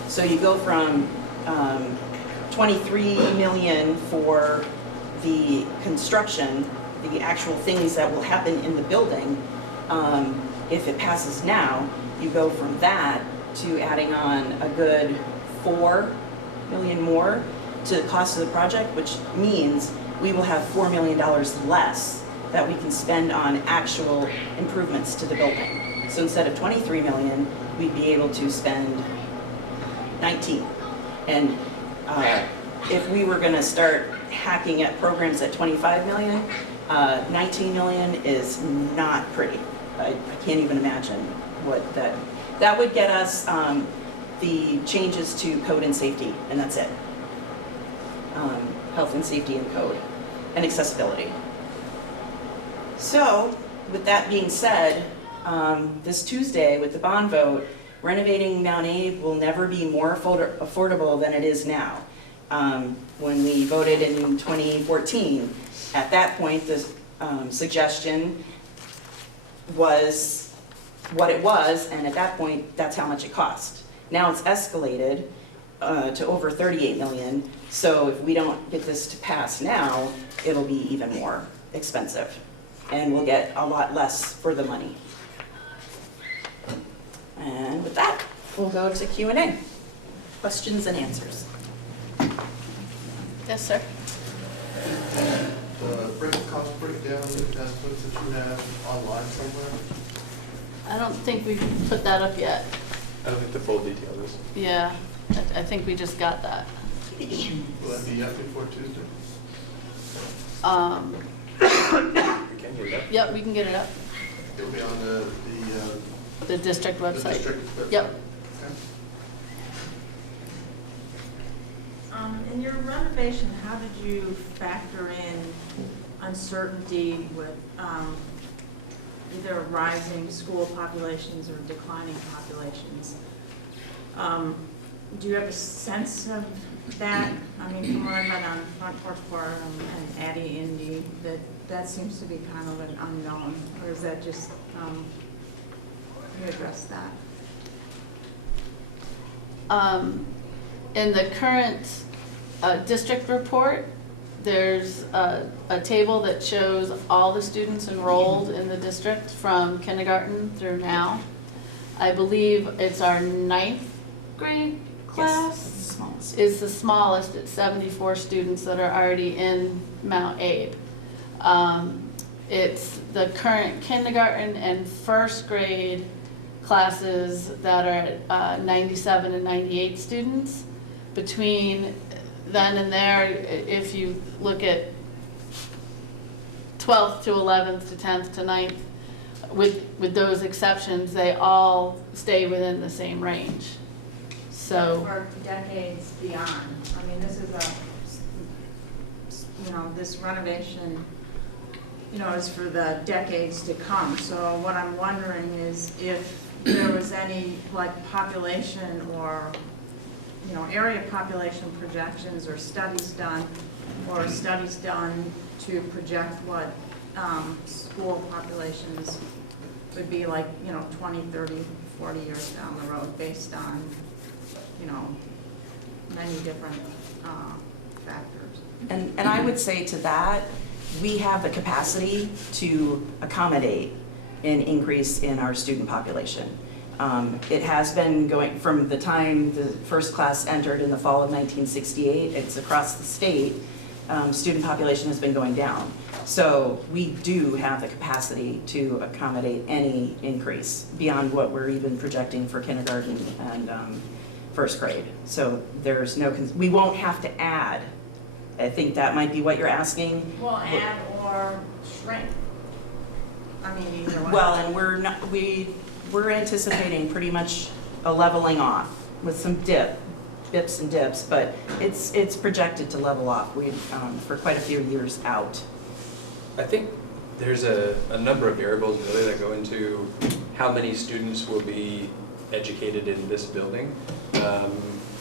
So you go from $23 million for the construction, the actual things that will happen in the building. If it passes now, you go from that to adding on a good $4 million more to the cost of the project, which means we will have $4 million less that we can spend on actual improvements to the building. So instead of $23 million, we'd be able to spend 19. And if we were going to start hacking at programs at 25 million, 19 million is not pretty. I can't even imagine what that would get us. The changes to code and safety, and that's it. Health and safety and code and accessibility. So with that being said, this Tuesday with the bond vote, renovating Mount Abe will never be more affordable than it is now. When we voted in 2014, at that point the suggestion was what it was, and at that point that's how much it cost. Now it's escalated to over 38 million, so if we don't get this to pass now, it'll be even more expensive, and we'll get a lot less for the money. And with that, we'll go to Q&A, questions and answers. Yes, sir. the cost breakdown, the estimates that you have online somewhere? I don't think we've put that up yet. I don't think the full detail is. Yeah, I think we just got that. Will that be up before Tuesday? We can get it up. Yep, we can get it up. It'll be on The district the website. district website? Yep. Okay. In your renovation, how did you factor in uncertainty with either rising school populations or declining populations? Do you have a sense of that? I mean, from what I read on Front Porch Forum and Addie Indy, that seems to be kind of an unknown, or is that just, can you address that? In the current district report, there's a table that shows all the students enrolled in the district from kindergarten through now. I believe it's our 9th grade class. Yes, it's the smallest. Is the smallest at 74 students that are already in Mount Abe. It's the current kindergarten and first grade classes that are at 97 and 98 students. Between then and there, if you look at 12th to 11th to 10th to 9th, with those exceptions, they all stay within the same range. So, For decades beyond. I mean, this is this renovation, is for the decades to come. So what I'm wondering is if there was any population or, area population projections or studies done to project what school populations would be 20, 30, 40 years down the road based on, many different factors. And I would say to that, we have the capacity to accommodate an increase in our student population. It has been going from the time the first class entered in the fall of 1968, it's across the state, student population has been going down. So we do have the capacity to accommodate any increase beyond what we're even projecting for kindergarten and first grade. So there's no, we won't have to add. I think that might be what you're asking. Well, add or shrink. I mean, either way. Well, and we're anticipating pretty much a leveling off with some dips and dips, but it's projected to level off for quite a few years out. I think there's a number of variables really that go into how many students will be educated in this building.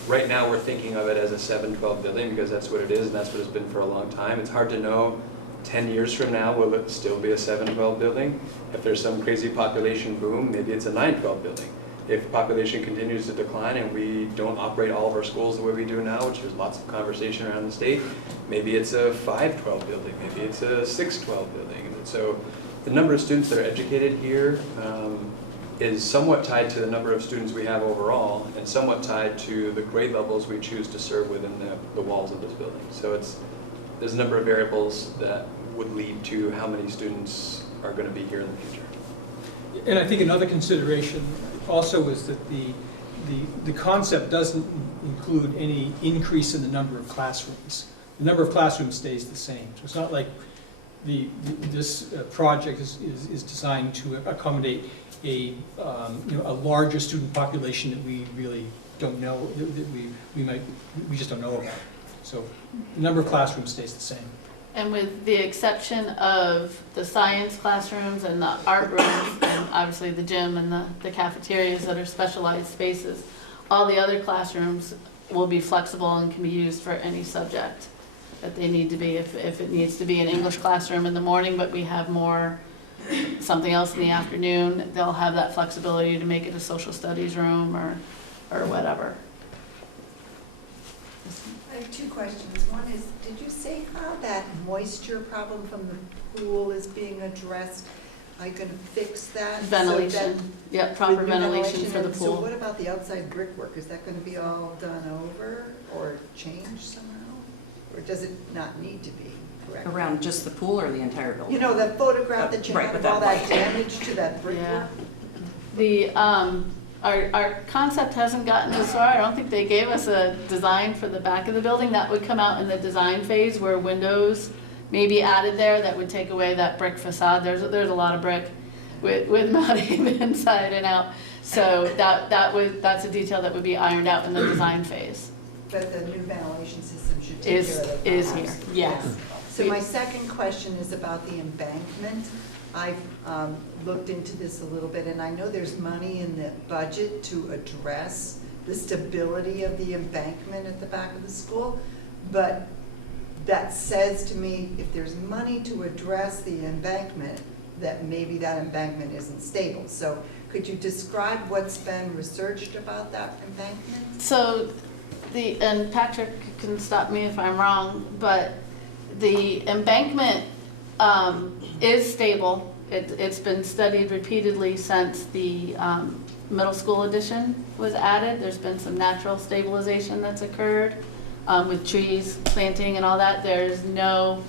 Right now we're thinking of it as a 7-12 building because that's what it is and that's what it's been for a long time. It's hard to know 10 years from now, will it still be a 7-12 building? If there's some crazy population boom, maybe it's a 9-12 building. If population continues to decline and we don't operate all of our schools the way we do now, which there's lots of conversation around the state, maybe it's a 5-12 building, maybe it's a 6-12 building. And so the number of students that are educated here is somewhat tied to the number of students we have overall and somewhat tied to the grade levels we choose to serve within the walls of this building. So there's a number of variables that would lead to how many students are going to be here in the future. And I think another consideration also is that the concept doesn't include any increase in the number of classrooms. The number of classrooms stays the same. So it's not like this project is designed to accommodate a larger student population that we really don't know, that we just don't know about. So the number of classrooms stays the same. and with the exception of the science classrooms and the art rooms, and obviously the gym and the cafeterias that are specialized spaces, all the other classrooms will be flexible and can be used for any subject that they need to be. If it needs to be an English classroom in the morning, but we have something else in the afternoon, they'll have that flexibility to make it a social studies room or whatever. I have two questions. One is, did you say how that moisture problem from the pool is being addressed? Are you going to fix that? Ventilation, yep, proper ventilation for the And pool. so what about the outside brickwork? Is that going to be all done over or changed somehow? Or does it not need to be? correct? Around just the pool or the entire building? You know, that photograph that you Right, had with of all that that damage to that brickwork? The, our concept hasn't gotten as far. I don't think they gave us a design for the back of the building. That would come out in the design phase where windows may be added there that would take away that brick facade. There's a lot of brick with mounting inside and out. So that's a detail that would be ironed out in the design phase. But the new ventilation system should take care of that. Is here, yes. So my second question is about the embankment. I've looked into this a little bit, and I know there's money in the budget to address the stability of the embankment at the back of the school, but that says to me, if there's money to address the embankment, that maybe that embankment isn't stable. So could you describe what's been researched about that embankment? So and Patrick can stop me if I'm wrong, but the embankment is stable. It's been studied repeatedly since the middle school addition was added. There's been some natural stabilization that's occurred with trees, planting and all that. There's no,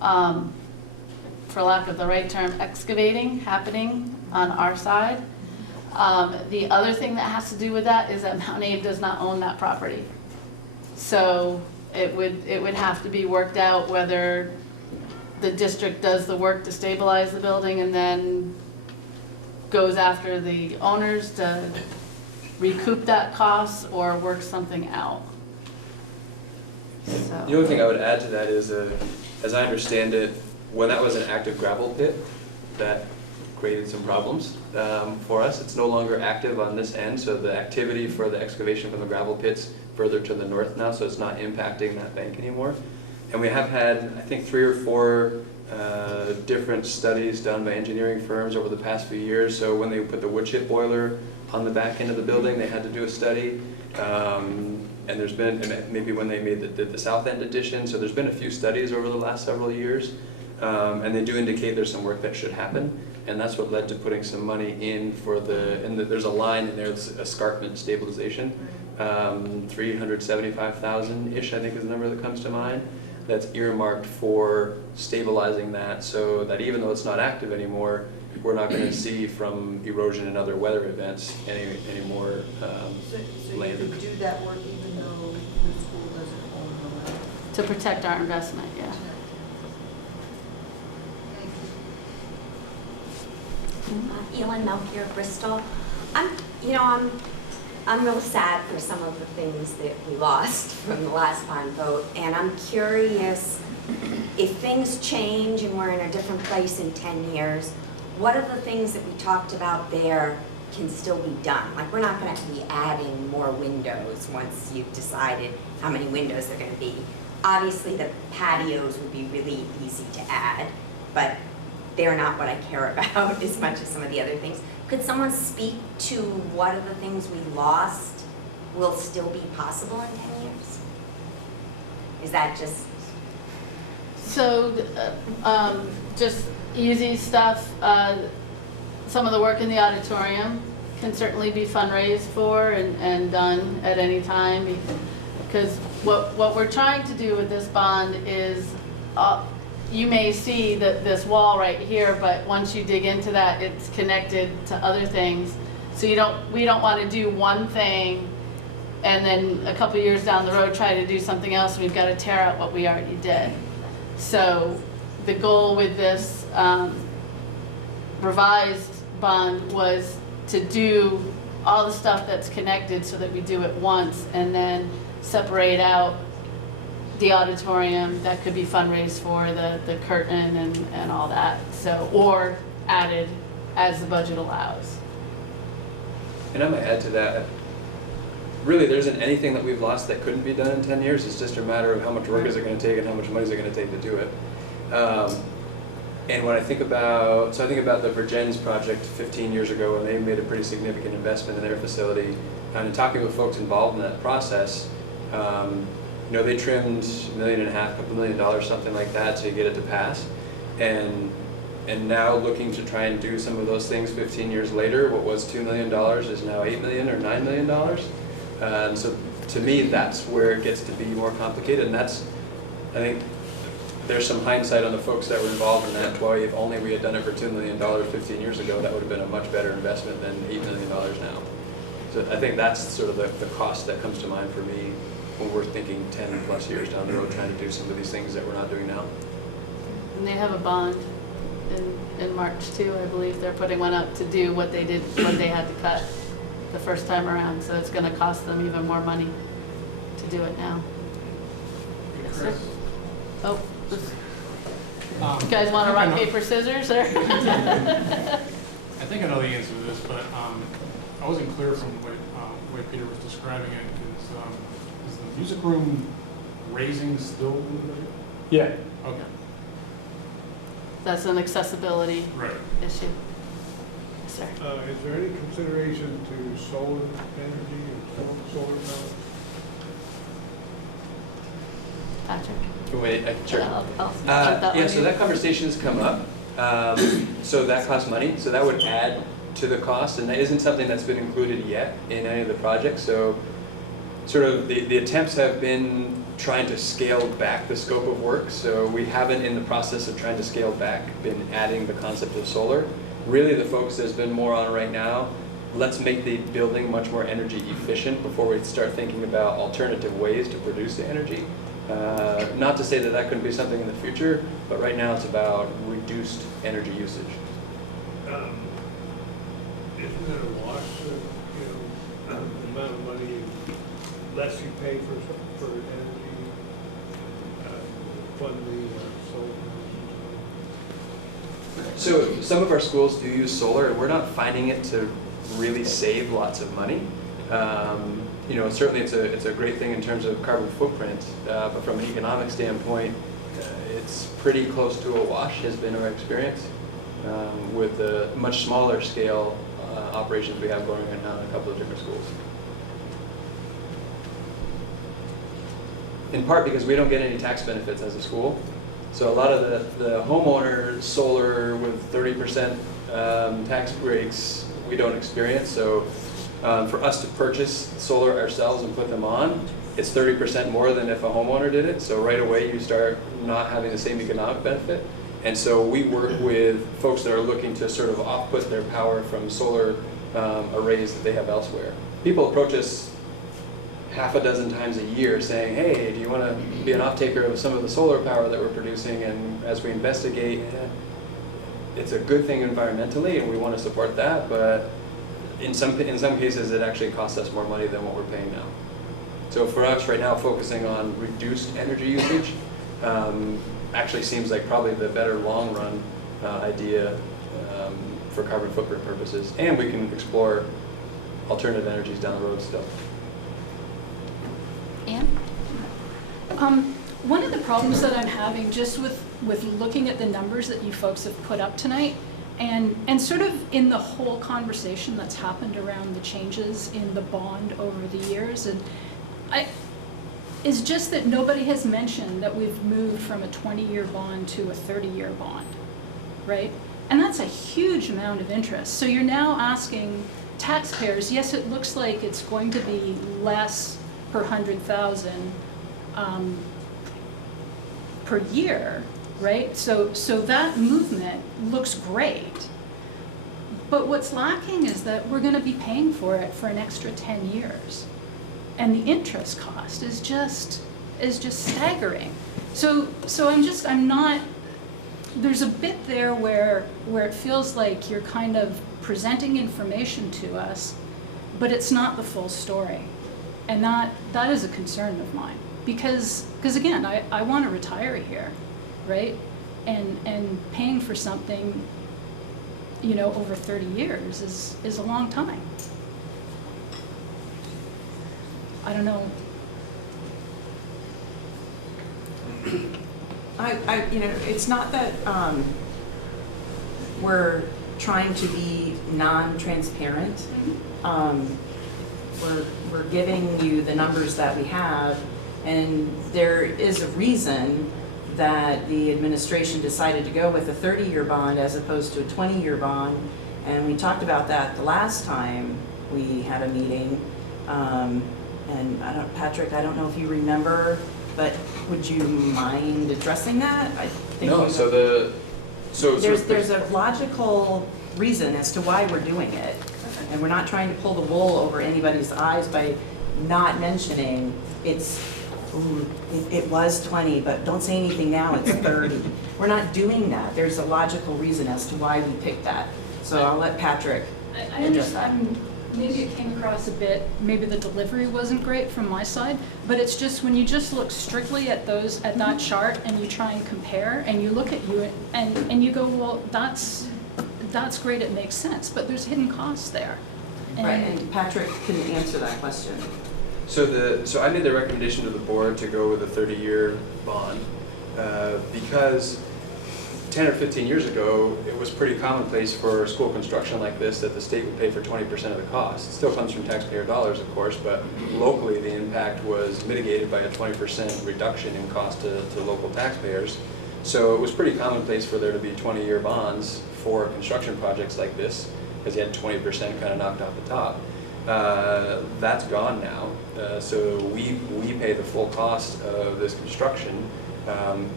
for lack of the right term, excavating happening on our side. The other thing that has to do with that is that Mount Abe does not own that property. So it would have to be worked out whether the district does the work to stabilize the building and then goes after the owners to recoup that cost or work something out. The only thing I would add to that is, as I understand it, when that was an active gravel pit, that created some problems for us. It's no longer active on this end, so the activity for the excavation from the gravel pit's further to the north now, so it's not impacting that bank anymore. And we have had, I think, 3 or 4 different studies done by engineering firms over the past few years. So when they put the wood chip boiler on the back end of the building, they had to do a study. And there's been, and maybe when they made the south end addition, so there's been a few studies over the last several years. And they do indicate there's some work that should happen. And that's what led to putting some money in for there's a line in there, it's escarpment stabilization. 375,000-ish, I think is the number that comes to mind. That's earmarked for stabilizing that so that even though it's not active anymore, we're not going to see from erosion and other weather events any more So land. you could do that work even though the school doesn't own the land? To protect our investment, yeah. Thank you. Elin Melchior, Bristol. I'm real sad for some of the things that we lost from the last bond vote, and I'm curious if things change and we're in a different place in 10 years, what are the things that we talked about there can still be done? Like, we're not going to be adding more windows once you've decided how many windows they're going to be. Obviously, the patios would be really easy to add, but they're not what I care about as much as some of the other things. Could someone speak to what are the things we lost will still be possible in 10 years? Is that just... So, just easy stuff. Some of the work in the auditorium can certainly be fundraised for and done at any time. Because what we're trying to do with this bond is, you may see this wall right here, but once you dig into that, it's connected to other things. So we don't want to do one thing and then a couple years down the road try to do something else, and we've got to tear out what we already did. So the goal with this revised bond was to do all the stuff that's connected so that we do it once and then separate out the auditorium that could be fundraised for, the curtain and all that. So, or added as the budget allows. And I might add to that, really there isn't anything that we've lost that couldn't be done in 10 years. It's just a matter of how much work is it going to take and how much money is it going to take to do it. And when I think about, the Virgins project 15 years ago, when they made a pretty significant investment in their facility, and in talking with folks involved in that process, they trimmed $1.5 million, couple $1 million, something like that to get it to pass. And now looking to try and do some of those things 15 years later, what was $2 million is now $8 million or $9 million. And so to me, that's where it gets to be more complicated. And that's, I think, there's some hindsight on the folks that were involved in that. Boy, if only we had done it for $2 million 15 years ago, that would have been a much better investment than $8 million now. So I think that's sort of the cost that comes to mind for me when we're thinking 10 plus years down the road, trying to do some of these things that we're not doing now. And they have a bond in March too, I believe. They're putting one up to do what they did, what they had to cut the first time around. So it's gonna cost them even more money to do it now. Yes, sir? Oh, you guys wanna rock, paper, scissors, or? I think I know the answer to this, but I wasn't clear from the way Peter was describing it. Is the music room raising still in the budget? Yeah. Okay. That's an accessibility Right. issue. Yes, sir. Is there any consideration to solar energy and solar power? Patrick? Wait, sure. I'll Yeah, so that conversation has come up. So that costs money, so that would add to the cost, and that isn't something that's been included yet in any of the projects. So sort of the attempts have been trying to scale back the scope of work. So we haven't, in the process of trying to scale back, been adding the concept of solar. Really the focus has been more on right now, let's make the building much more energy efficient before we start thinking about alternative ways to produce the energy. Not to say that that couldn't be something in the future, but right now it's about reduced energy usage. Isn't it a wash, the amount of money less you pay for energy, fund the solar panels? So some of our schools do use solar, and we're not finding it to really save lots of money. Certainly it's a great thing in terms of carbon footprint, but from an economic standpoint, it's pretty close to a wash, has been our experience, with the much smaller scale operations we have going right now in a couple of different schools. In part because we don't get any tax benefits as a school. So a lot of the homeowner solar with 30% tax breaks, we don't experience. So for us to purchase solar ourselves and put them on, it's 30% more than if a homeowner did it. So right away you start not having the same economic benefit. And so we work with folks that are looking to sort of off-put their power from solar arrays that they have elsewhere. People approach us half a dozen times a year saying, hey, do you want to be an off-taker of some of the solar power that we're producing? And as we investigate, it's a good thing environmentally and we want to support that, but in some cases it actually costs us more money than what we're paying now. So for us right now, focusing on reduced energy usage actually seems like probably the better long-run idea for carbon footprint purposes, and we can explore alternative energies down the road still. Anne? One of the problems that I'm having just with looking at the numbers that you folks have put up tonight and sort of in the whole conversation that's happened around the changes in the bond over the years, and is just that nobody has mentioned that we've moved from a 20-year bond to a 30-year bond, right? And that's a huge amount of interest. So you're now asking taxpayers, yes, it looks like it's going to be less per 100,000 per year, right? So that movement looks great. But what's lacking is that we're going to be paying for it for an extra 10 years. And the interest cost is just staggering. So I'm not, there's a bit there where it feels like you're kind of presenting information to us, but it's not the full story. And that is a concern of mine. Because again, I want to retire here, right? And paying for something, over 30 years is a long time. I don't know. It's not that we're trying to be non-transparent. We're giving you the numbers that we have, and there is a reason that the administration decided to go with a 30-year bond as opposed to a 20-year bond, and we talked about that the last time we had a meeting. And Patrick, I don't know if you remember but would you mind addressing that? I think No, we- so There's a logical reason as to why we're doing it. And we're not trying to pull the wool over anybody's eyes by not mentioning it was 20, but don't say anything now, it's 30. We're not doing that. There's a logical reason as to why we picked that. So I'll let Patrick I address that. understand, maybe it came across a bit, maybe the delivery wasn't great from my side, but it's just when you just look strictly at that chart and you try and compare and you look at you and you go, well, that's great, it makes sense, but there's hidden costs there. Right, and Patrick can answer that question. So I made the recommendation to the board to go with a 30-year bond because 10 or 15 years ago, it was pretty commonplace for school construction like this that the state would pay for 20% of the cost. It still comes from taxpayer dollars, of course, but locally the impact was mitigated by a 20% reduction in cost to local taxpayers. So it was pretty commonplace for there to be 20-year bonds for construction projects like this, because you had 20% kind of knocked off the top. That's gone now, so we pay the full cost of this construction.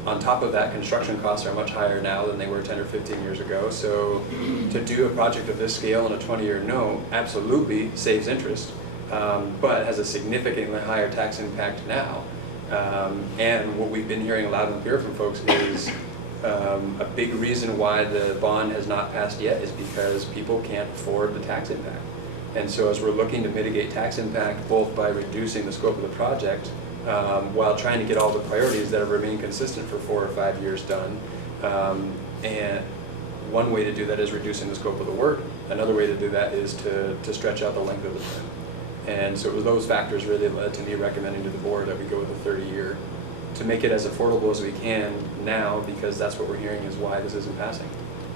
On top of that, construction costs are much higher now than they were 10 or 15 years ago. So to do a project of this scale on a 20-year note absolutely saves interest, but has a significantly higher tax impact now. And what we've been hearing loud and clear from folks is a big reason why the bond has not passed yet is because people can't afford the tax impact. And so as we're looking to mitigate tax impact, both by reducing the scope of the project, while trying to get all the priorities that have remained consistent for 4 or 5 years done, and one way to do that is reducing the scope of the work. Another way to do that is to stretch out the length of the term. And so it was those factors really that led to me recommending to the board that we go with a 30-year to make it as affordable as we can now, because that's what we're hearing is why this isn't passing.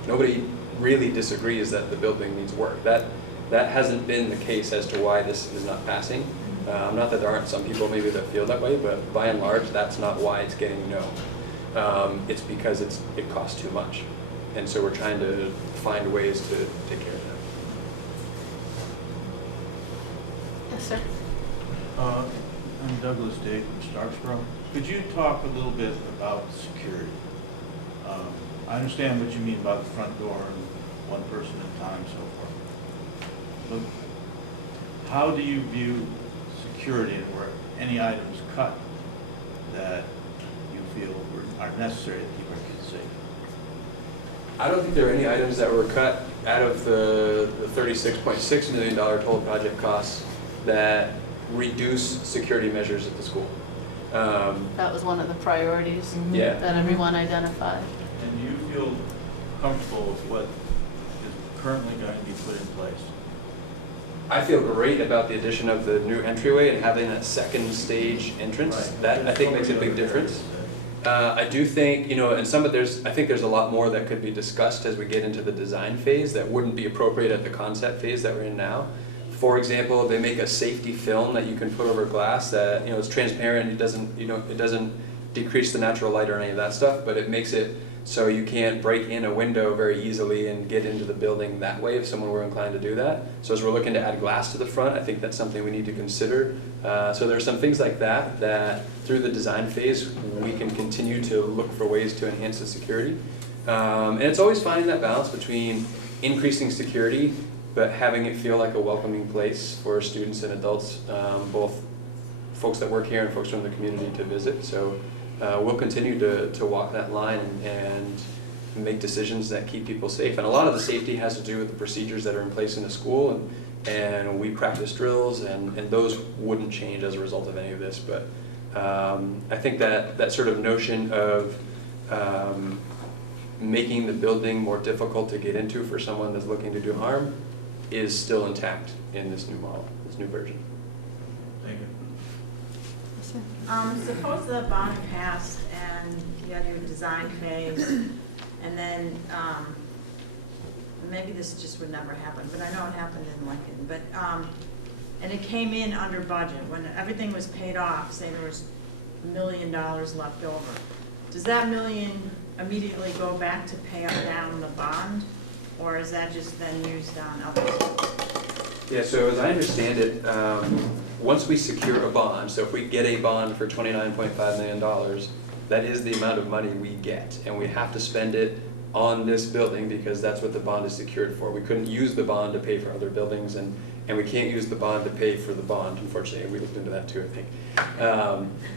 Nobody really disagrees that the building needs work. That hasn't been the case as to why this is not passing. Not that there aren't some people maybe that feel that way, but by and large, that's not why it's getting no. It's because it costs too much. And so we're trying to find ways to take care of that. Yes, sir. I'm Douglas Day from Starksboro. Could you talk a little bit about security? I understand what you mean about the front door and one person at a time and so forth. But how do you view security, and were any items cut that you feel are necessary to keep our kids safe? I don't think there are any items that were cut out of the $36.6 million total project costs that reduce security measures at the school. That was one of the priorities Yeah. that everyone identified. And do you feel comfortable with what is currently going to be put in place? I feel great about the addition of the new entryway and having that second stage entrance. Right. That I think makes a big difference. I do think, and I think there's a lot more that could be discussed as we get into the design phase that wouldn't be appropriate at the concept phase that we're in now. For example, they make a safety film that you can put over glass that, it's transparent. It doesn't decrease the natural light or any of that stuff, but it makes it so you can't break in a window very easily and get into the building that way if someone were inclined to do that. So as we're looking to add glass to the front, I think that's something we need to consider. So there are some things like that through the design phase, we can continue to look for ways to enhance the security. And it's always finding that balance between increasing security but having it feel like a welcoming place for students and adults, both folks that work here and folks from the community to visit. So we'll continue to walk that line and make decisions that keep people safe. And a lot of the safety has to do with the procedures that are in place in the school, and we practice drills, and those wouldn't change as a result of any of this. But I think that sort of notion of making the building more difficult to get into for someone that's looking to do harm is still intact in this new model, this new version. Thank you. Suppose the bond passed and you had your design phase, and then, maybe this just would never happen, but I know it happened in Lincoln, but, and it came in under budget, when everything was paid off, say there was $1 million left over. Does that $1 million immediately go back to pay down the bond, or is that just then used on others? Yeah, so as I understand it, once we secure a bond, so if we get a bond for $29.5 million, that is the amount of money we get, and we have to spend it on this building because that's what the bond is secured for. We couldn't use the bond to pay for other buildings, and we can't use the bond to pay for the bond, unfortunately. We looked into that too, I think.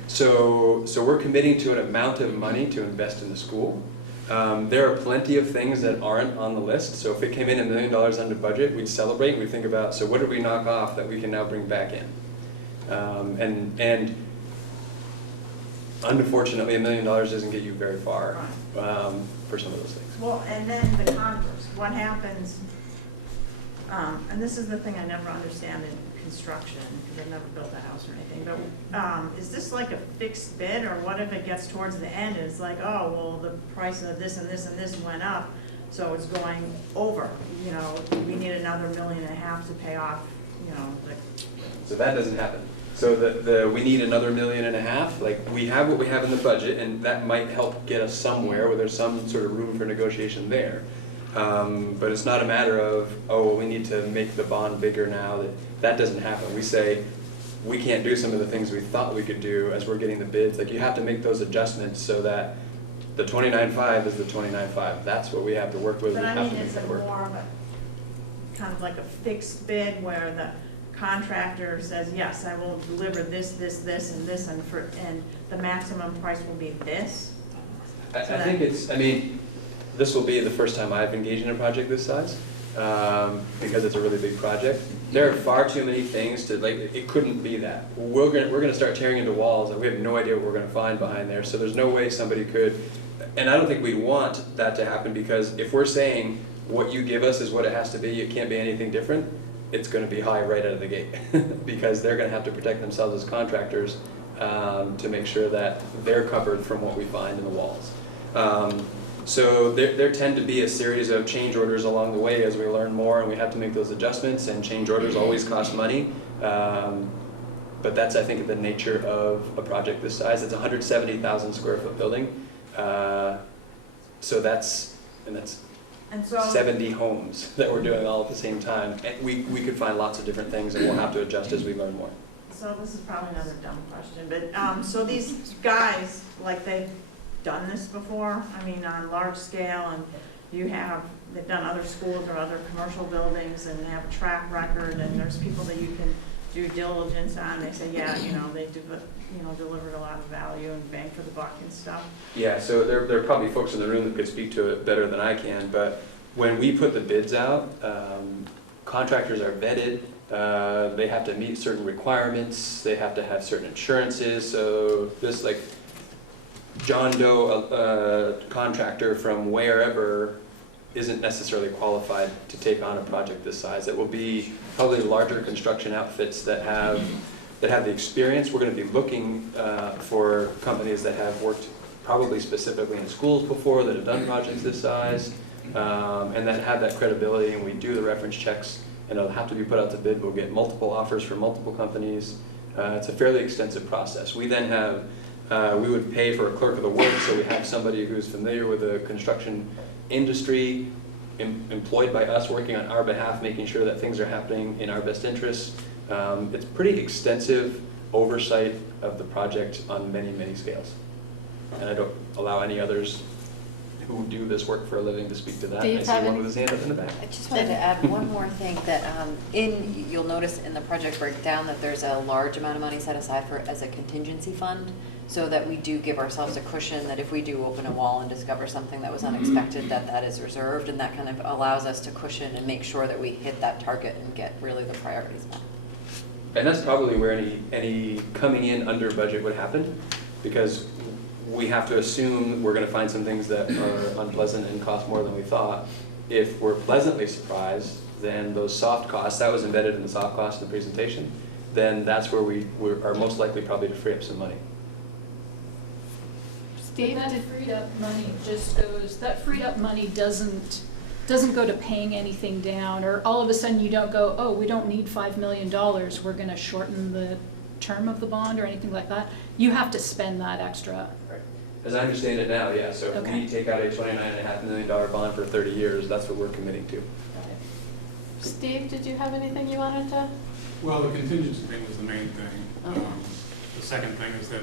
So we're committing to an amount of money to invest in the school. There are plenty of things that aren't on the list. So if it came in $1 million under budget, we'd celebrate and we'd think about, so what did we knock off that we can now bring back in? And unfortunately, $1 million doesn't get you very far for some of those things. Well, and then the converse, what happens, and this is the thing I never understand in construction, because I've never built a house or anything, but is this like a fixed bid, or what if it gets towards the end and it's like, oh, well, the price of this and this and this went up, so it's going over, you know, we need another $1.5 million to pay off, you know, like. So that doesn't happen. So we need another $1.5 million, like we have what we have in the budget, and that might help get us somewhere where there's some sort of room for negotiation there. But it's not a matter of, oh, well, we need to make the bond bigger now. That doesn't happen. We say, we can't do some of the things we thought we could do as we're getting the bids. Like, you have to make those adjustments so that the 29.5 is the 29.5. That's what we have to work with. But We I have mean, to make is that it work. more of a, kind of like a fixed bid where the contractor says, yes, I will deliver this, this, this, and this, and the maximum price will be this? I think it's, I mean, this will be the first time I've engaged in a project this size, because it's a really big project. There are far too many things to, like, it couldn't be that. We're gonna start tearing into walls, and we have no idea what we're gonna find behind there, so there's no way somebody could, and I don't think we'd want that to happen, because if we're saying what you give us is what it has to be, it can't be anything different, it's gonna be high right out of the gate, because they're gonna have to protect themselves as contractors to make sure that they're covered from what we find in the walls. So there tend to be a series of change orders along the way as we learn more, and we have to make those adjustments, and change orders always cost money. But that's, I think, the nature of a project this size. It's a 170,000 square foot building. So that's 70 homes that we're doing all at the same time. And we could find lots of different things, and we'll have to adjust as we learn more. So this is probably another dumb question, but so these guys, like, they've done this before, I mean, on large scale, and they've done other schools or other commercial buildings, and they have a track record, and there's people that you can do diligence on, they say, yeah, you know, they do, delivered a lot of value and bang for the buck and stuff. Yeah, so there are probably folks in the room that could speak to it better than I can, but when we put the bids out, contractors are vetted, they have to meet certain requirements, they have to have certain insurances, so this, like, John Doe contractor from wherever isn't necessarily qualified to take on a project this size. It will be probably larger construction outfits that have the experience. We're going to be looking for companies that have worked probably specifically in schools before, that have done projects this size, and that have that credibility, and we do the reference checks, and it'll have to be put out to bid. We'll get multiple offers from multiple companies. It's a fairly extensive process. We then have we would pay for a clerk of the work, so we have somebody who's familiar with the construction industry, employed by us, working on our behalf, making sure that things are happening in our best interests. It's pretty extensive oversight of the project on many, many scales. And I don't allow any others who do this work for a living to speak to that. I see one with his hand up in the back. I just wanted to add one more thing, that you'll notice in the project breakdown that there's a large amount of money set aside as a contingency fund, so that we do give ourselves a cushion, that if we do open a wall and discover something that was unexpected, that is reserved, and that kind of allows us to cushion and make sure that we hit that target and get really the priorities met. And that's probably where any coming in under budget would happen, because we have to assume we're going to find some things that are unpleasant and cost more than we thought. If we're pleasantly surprised, then those soft costs, that was embedded in the soft cost in the presentation, then that's where we are most likely probably to free up some money. Steve, that freed up money that freed up money doesn't go to paying anything down, or all of a sudden you don't go, oh, we don't need $5 million, we're going to shorten the term of the bond or anything like that. You have to spend that extra. Right. As I understand it now, yeah, so if we take out a $29.5 million bond for 30 years, that's what we're committing to. Steve, did you have anything you wanted to? Well, the contingency thing was the main thing. Oh. The second thing is that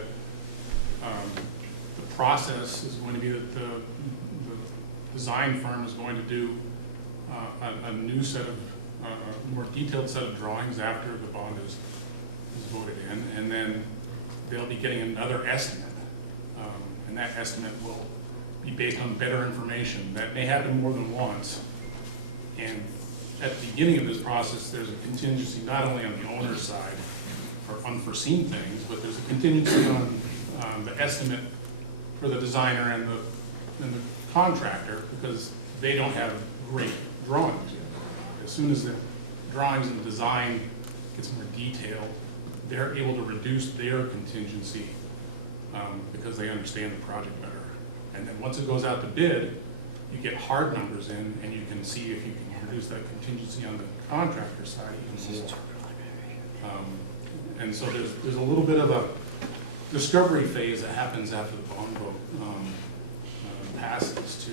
the process is going to be that the design firm is going to do a new set of, a more detailed set of drawings after the bond is voted in, and then they'll be getting another estimate. And that estimate will be based on better information. That may happen more than once. And at the beginning of this process, there's a contingency not only on the owner's side for unforeseen things, but there's a contingency on the estimate for the designer and the contractor, because they don't have great drawings yet. As soon as the drawings and design gets more detailed, they're able to reduce their contingency because they understand the project better. And then once it goes out to bid, you get hard numbers in, and you can see if you can reduce that contingency on the contractor side even more. And so there's a little bit of a discovery phase that happens after the bond vote passes to,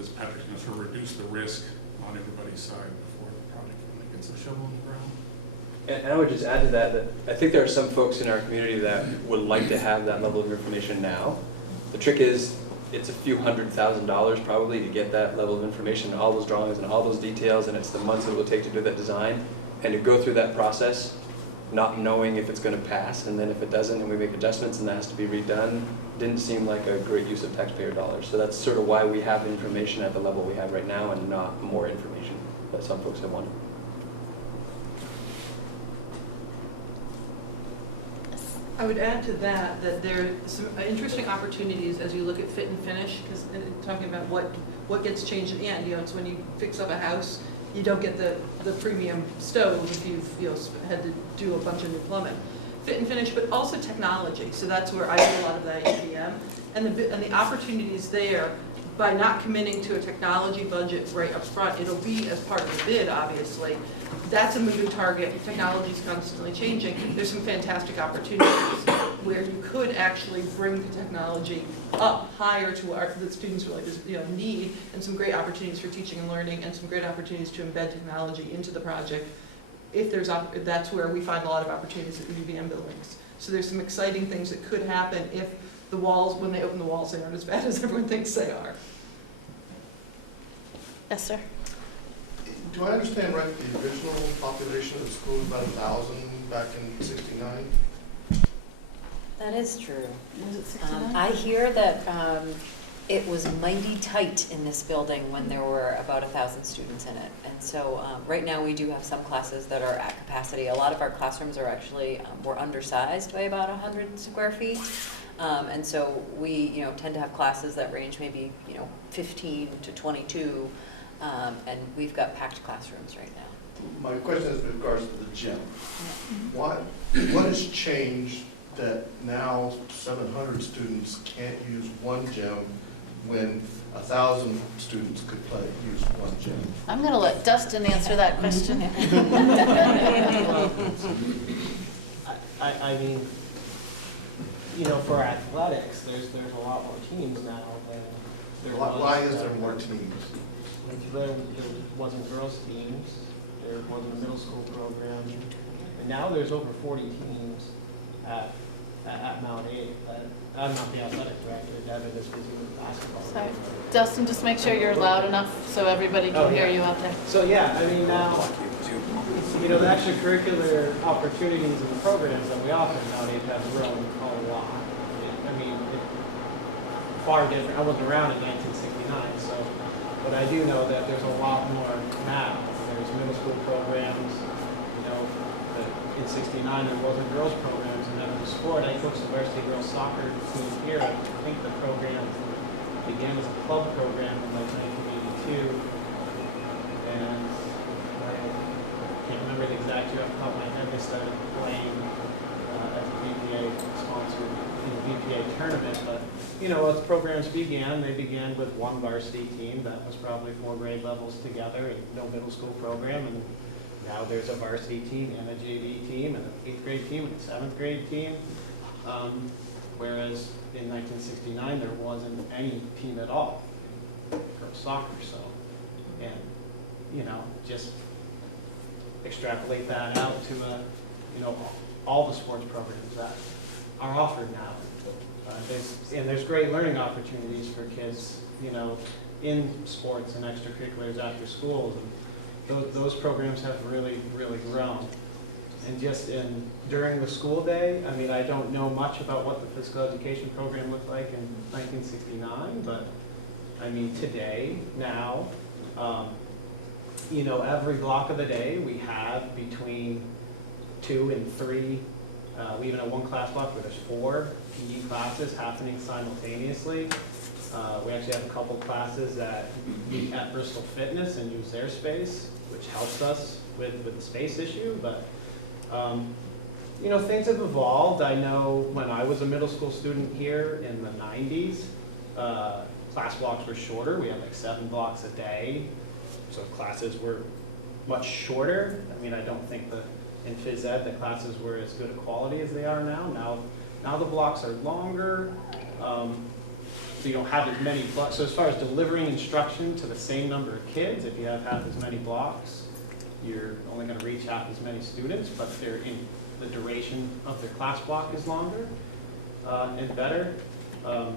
as Patrick's going to sort of reduce the risk on everybody's side before the project really gets a shovel in the ground. And I would just add to that, that I think there are some folks in our community that would like to have that level of information now. The trick is, it's a few $100,000 probably to get that level of information, all those drawings and all those details, and it's the months it will take to do that design. And to go through that process, not knowing if it's going to pass, and then if it doesn't and we make adjustments and that has to be redone, didn't seem like a great use of taxpayer dollars. So that's sort of why we have information at the level we have right now and not more information that some folks have wanted. I would add to that that there are some interesting opportunities as you look at fit and finish, because talking about what gets changed at the end. You know, it's when you fix up a house, you don't get the premium stove if you've had to do a bunch of new plumbing. Fit and finish, but also technology. So that's where I do a lot of that ATM, and the opportunities there. By not committing to a technology budget right up front, it'll be as part of the bid, obviously. That's a moving target. Technology is constantly changing. There's some fantastic opportunities where you could actually bring the technology up higher to what the students really need, and some great opportunities for teaching and learning, and some great opportunities to embed technology into the project. If that's where we find a lot of opportunities at the UVM buildings. So there's some exciting things that could happen if the walls, when they open the walls, they aren't as bad as everyone thinks they are. Yes, sir. Do I understand right, the original population of the school was about 1,000 back in '69? That is true. Was it 69? I hear that it was mighty tight in this building when there were about 1,000 students in it. And so right now we do have some classes that are at capacity. A lot of our classrooms are actually, we're undersized by about 100 square feet. And so we, tend to have classes that range maybe, 15 to 22, and we've got packed classrooms right now. My question is with regards to the gym. What has changed that now 700 students can't use one gym when 1,000 students could use one gym? I'm going to let Dustin answer that question. I mean, for athletics, there's a lot more teams now than there was. Why is there more teams? There wasn't girls' teams, there wasn't a middle school program, and now there's over 40 teams at Mount Abe. I'm not the athletic director, Devin is busy with basketball. Sorry. Dustin, just make sure you're loud enough so everybody can hear you out there. So yeah, I mean now, the extracurricular opportunities and the programs that we offer nowadays have grown a lot. Far different. I wasn't around in 1969, but I do know that there's a lot more now. There's middle school programs. In '69 there wasn't girls programs, and then in sport, I coached the varsity girls soccer team here. I think the program began as a club program in like 1982, and I can't remember the exact year off the top of my head. They started playing as a VPA sponsored in the VPA tournament, but as programs began, they began with one varsity team that was probably 4 grade levels together, and no middle school program, and now there's a varsity team and a JV team and an 8th grade team and a 7th grade team. Whereas in 1969 there wasn't any team at all for soccer. So, and just extrapolate that out to, all the sports programs that are offered now. There's great learning opportunities for kids, in sports and extracurriculars after schools. And those programs have really, really grown. And just during the school day, I mean, I don't know much about what the physical education program looked like in 1969, but I mean, today, now, every block of the day, we have between 2 and 3, we even have one class block where there's 4 PE classes happening simultaneously. We actually have a couple classes that meet at Bristol Fitness and use their space, which helps us with the space issue, but things have evolved. I know when I was a middle school student here in the 90s, class blocks were shorter. We had like 7 blocks a day, so classes were much shorter. I mean, I don't think in phys ed the classes were as good a quality as they are now. Now the blocks are longer, so you don't have as many blocks. So as far as delivering instruction to the same number of kids, if you have half as many blocks, you're only going to reach half as many students, but the duration of their class block is longer and better. I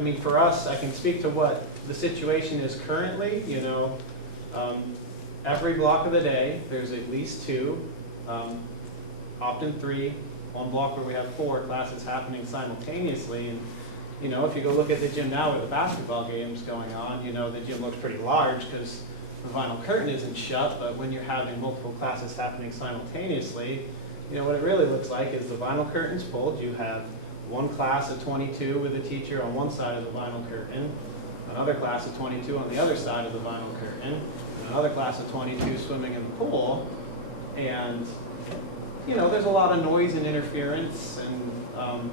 mean, for us, I can speak to what the situation is currently. Every block of the day, there's at least 2, often 3, one block where we have 4 classes happening simultaneously. And if you go look at the gym now where the basketball game's going on, the gym looks pretty large because the vinyl curtain isn't shut, but when you're having multiple classes happening simultaneously, what it really looks like is the vinyl curtain's pulled. You have one class of 22 with a teacher on one side of the vinyl curtain, another class of 22 on the other side of the vinyl curtain, and another class of 22 swimming in the pool. And, there's a lot of noise and interference, and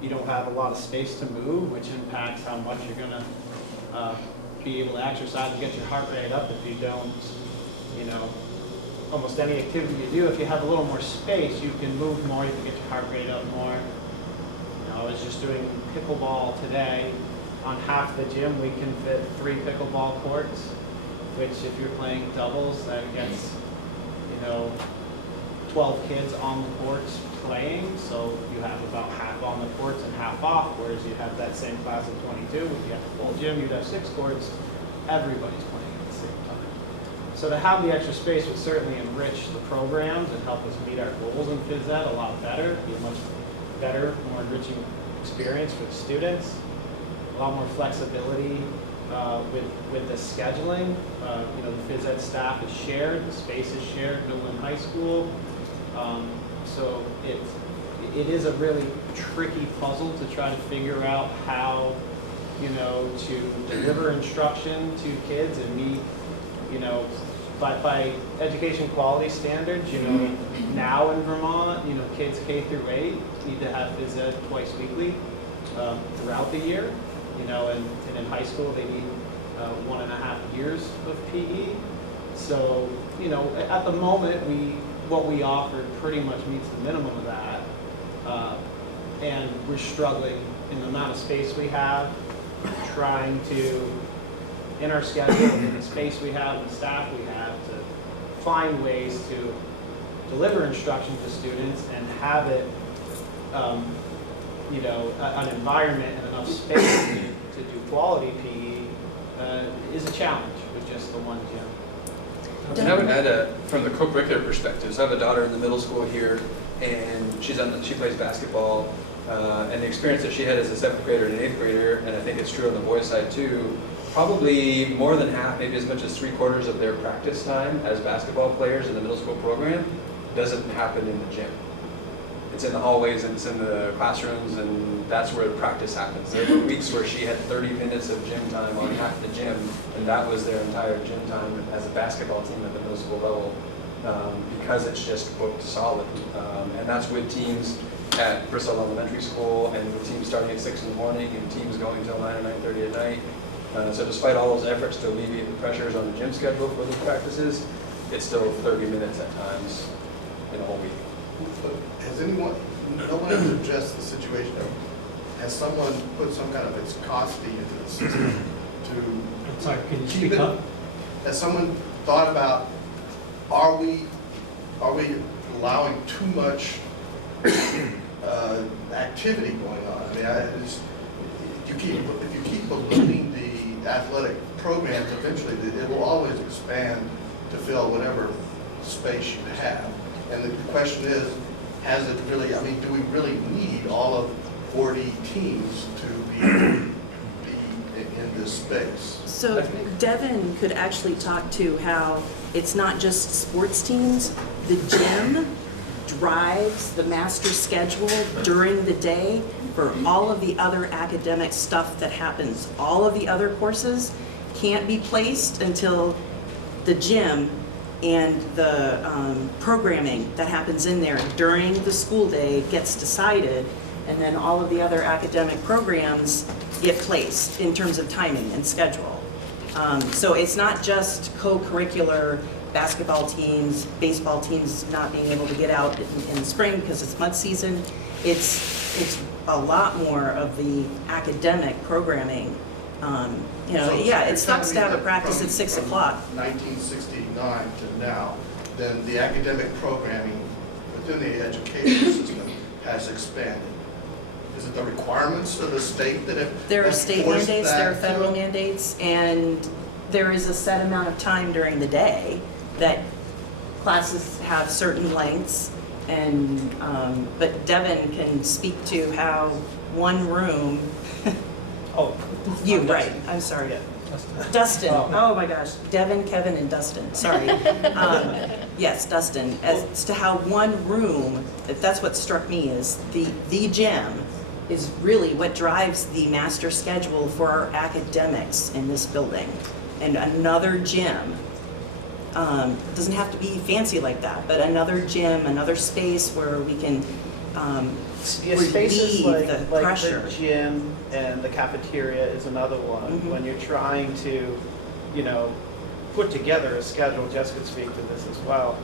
you don't have a lot of space to move, which impacts how much you're going to be able to exercise and get your heart rate up. If you don't, almost any activity you do, if you have a little more space, you can move more, you can get your heart rate up more. I was just doing pickleball today. On half the gym, we can fit 3 pickleball courts, which if you're playing doubles, that gets, 12 kids on the courts playing, so you have about half on the courts and half off, whereas you have that same class of 22, if you have a full gym, you'd have 6 courts, everybody's playing at the same time. So to have the extra space would certainly enrich the programs and help us meet our goals in phys ed a lot better, be a much better, more enriching experience for the students, a lot more flexibility with the scheduling. The phys ed staff is shared, the space is shared, Middle and high school. So it is a really tricky puzzle to try to figure out how, to deliver instruction to kids and meet, by education quality standards, now in Vermont, kids K through 8 need to have phys ed twice weekly throughout the year, and in high school they need 1.5 years of PE. So, at the moment what we offer pretty much meets the minimum of that, and we're struggling in the amount of space we have, trying to, in our schedule, in the space we have, the staff we have, to find ways to deliver instruction to students and have it, an environment and enough space to do quality PE is a challenge with just the one gym. And I would add, from the co-curricular perspective, so I have a daughter in the middle school here, and she plays basketball, and the experience that she had as a 7th grader and an 8th grader, and I think it's true on the boys' side too, probably more than half, maybe as much as 3/4 of their practice time as basketball players in the middle school program doesn't happen in the gym. It's in the hallways and it's in the classrooms, and that's where the practice happens. There were weeks where she had 30 minutes of gym time on half the gym, and that was their entire gym time as a basketball team at the middle school level, because it's just booked solid. And that's with teams at Bristol Elementary School, and with teams starting at 6 in the morning, and teams going till 9 or 9:30 at night. So despite all those efforts to alleviate the pressures on the gym schedule for those practices, it's still 30 minutes at times in a whole week. Has no one has addressed the situation? Has someone put some kind of viscosity into the system to I'm sorry, can you keep speak it? up? Has someone thought about are we allowing too much activity going on? I mean, if you keep ballooning the athletic programs, eventually it will always expand to fill whatever space you have. And the question is, has it really, I mean, do we really need all of 40 teams to be in this space? So Devin could actually talk to how it's not just sports teams. The gym drives the master schedule during the day for all of the other academic stuff that happens. All of the other courses can't be placed until the gym and the programming that happens in there during the school day gets decided, and then all of the other academic programs get placed in terms of timing and schedule. So it's not just co-curricular basketball teams, baseball teams not being able to get out in spring because it's mud season. It's a lot more of the academic programming. You know, So yeah, it you're sucks to telling have me a practice that at 6 from o'clock. 1969 to now, then the academic programming within the education system has expanded. Is it the requirements of the state that have There are have state forced mandates, there are that federal to it? mandates, and there is a set amount of time during the day that classes have certain lengths. And, but Devin can speak to how one room, Oh. you, I'm right, Dustin. I'm sorry. Yeah. Dustin, Oh. oh my gosh, Devin, Kevin, and Dustin, sorry. Yes, Dustin, as to how one room, that's what struck me, is the gym is really what drives the master schedule for our academics in this building. And another gym, doesn't have to be fancy like that, but another gym, another space where we can Yeah, spaces relieve like, the pressure. the gym and the cafeteria is another one. Mhm. When you're trying to, you know, put together a schedule, Jess could speak to this as well.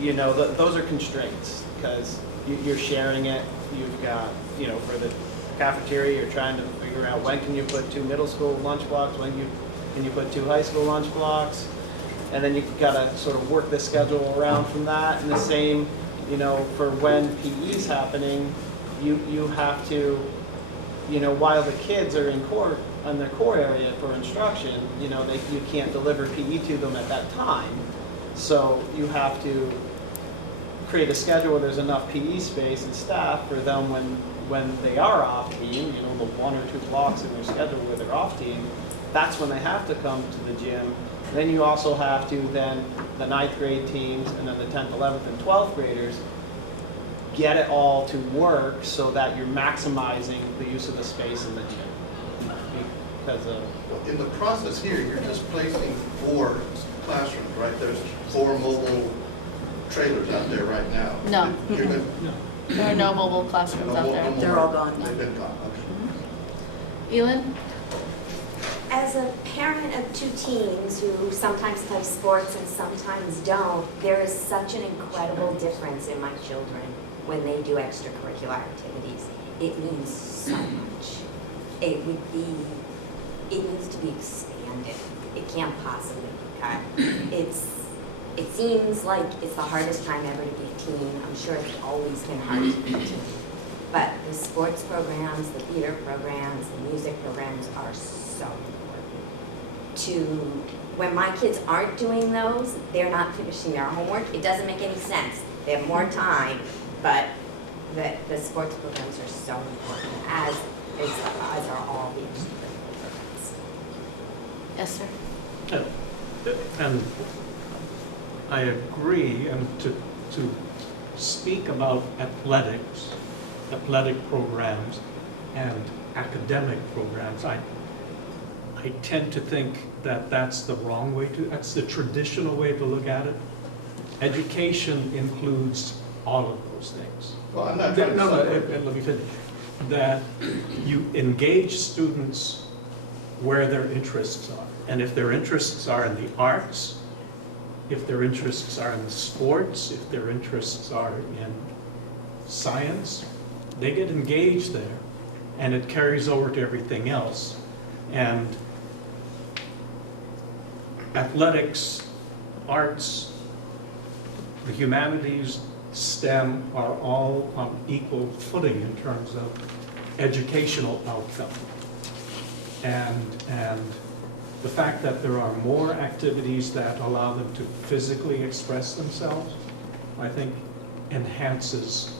You know, those are constraints because you're sharing it. You've got, you know, for the cafeteria, you're trying to figure out when can you put 2 middle school lunch blocks, when can you put 2 high school lunch blocks, and then you've got to sort of work the schedule around from that. And the same, you know, for when PE's happening, you have to, you know, while the kids are in their core area for instruction, you know, you can't deliver PE to them at that time. So you have to create a schedule where there's enough PE space and staff for them when they are off team, you know, the 1 or 2 blocks in their schedule where they're off team, that's when they have to come to the gym. Then you also have to then, the 9th grade teams and then the 10th, 11th, and 12th graders, get it all to work so that you're maximizing the use of the space in the gym. Because of... In the process here, you're just placing 4 classrooms, right? There's 4 mobile trailers out there right now. No. You're gonna- There are no mobile classrooms out there. They're all gone. They've been gone, okay. Elin? As a parent of 2 teens who sometimes play sports and sometimes don't, there is such an incredible difference in my children when they do extracurricular activities. It means so much. It needs to be expanded. It can't possibly be cut. It seems like it's the hardest time ever to be a teen. I'm sure it's always been hard to be a teen. But the sports programs, the theater programs, the music programs are so important. When my kids aren't doing those, they're not finishing their homework. It doesn't make any sense. They have more time, but the sports programs are so important, as are all the extracurricular programs. Yes, sir. And I agree, and to speak about athletics, athletic programs, and academic programs, I tend to think that that's the wrong way that's the traditional way to look at it. Education includes all of those things. Well, I'm not trying to separate. Let me finish. That you engage students where their interests are. And if their interests are in the arts, if their interests are in sports, if their interests are in science, they get engaged there, and it carries over to everything else. And athletics, arts, the humanities, STEM are all on equal footing in terms of educational outcome. And the fact that there are more activities that allow them to physically express themselves, I think enhances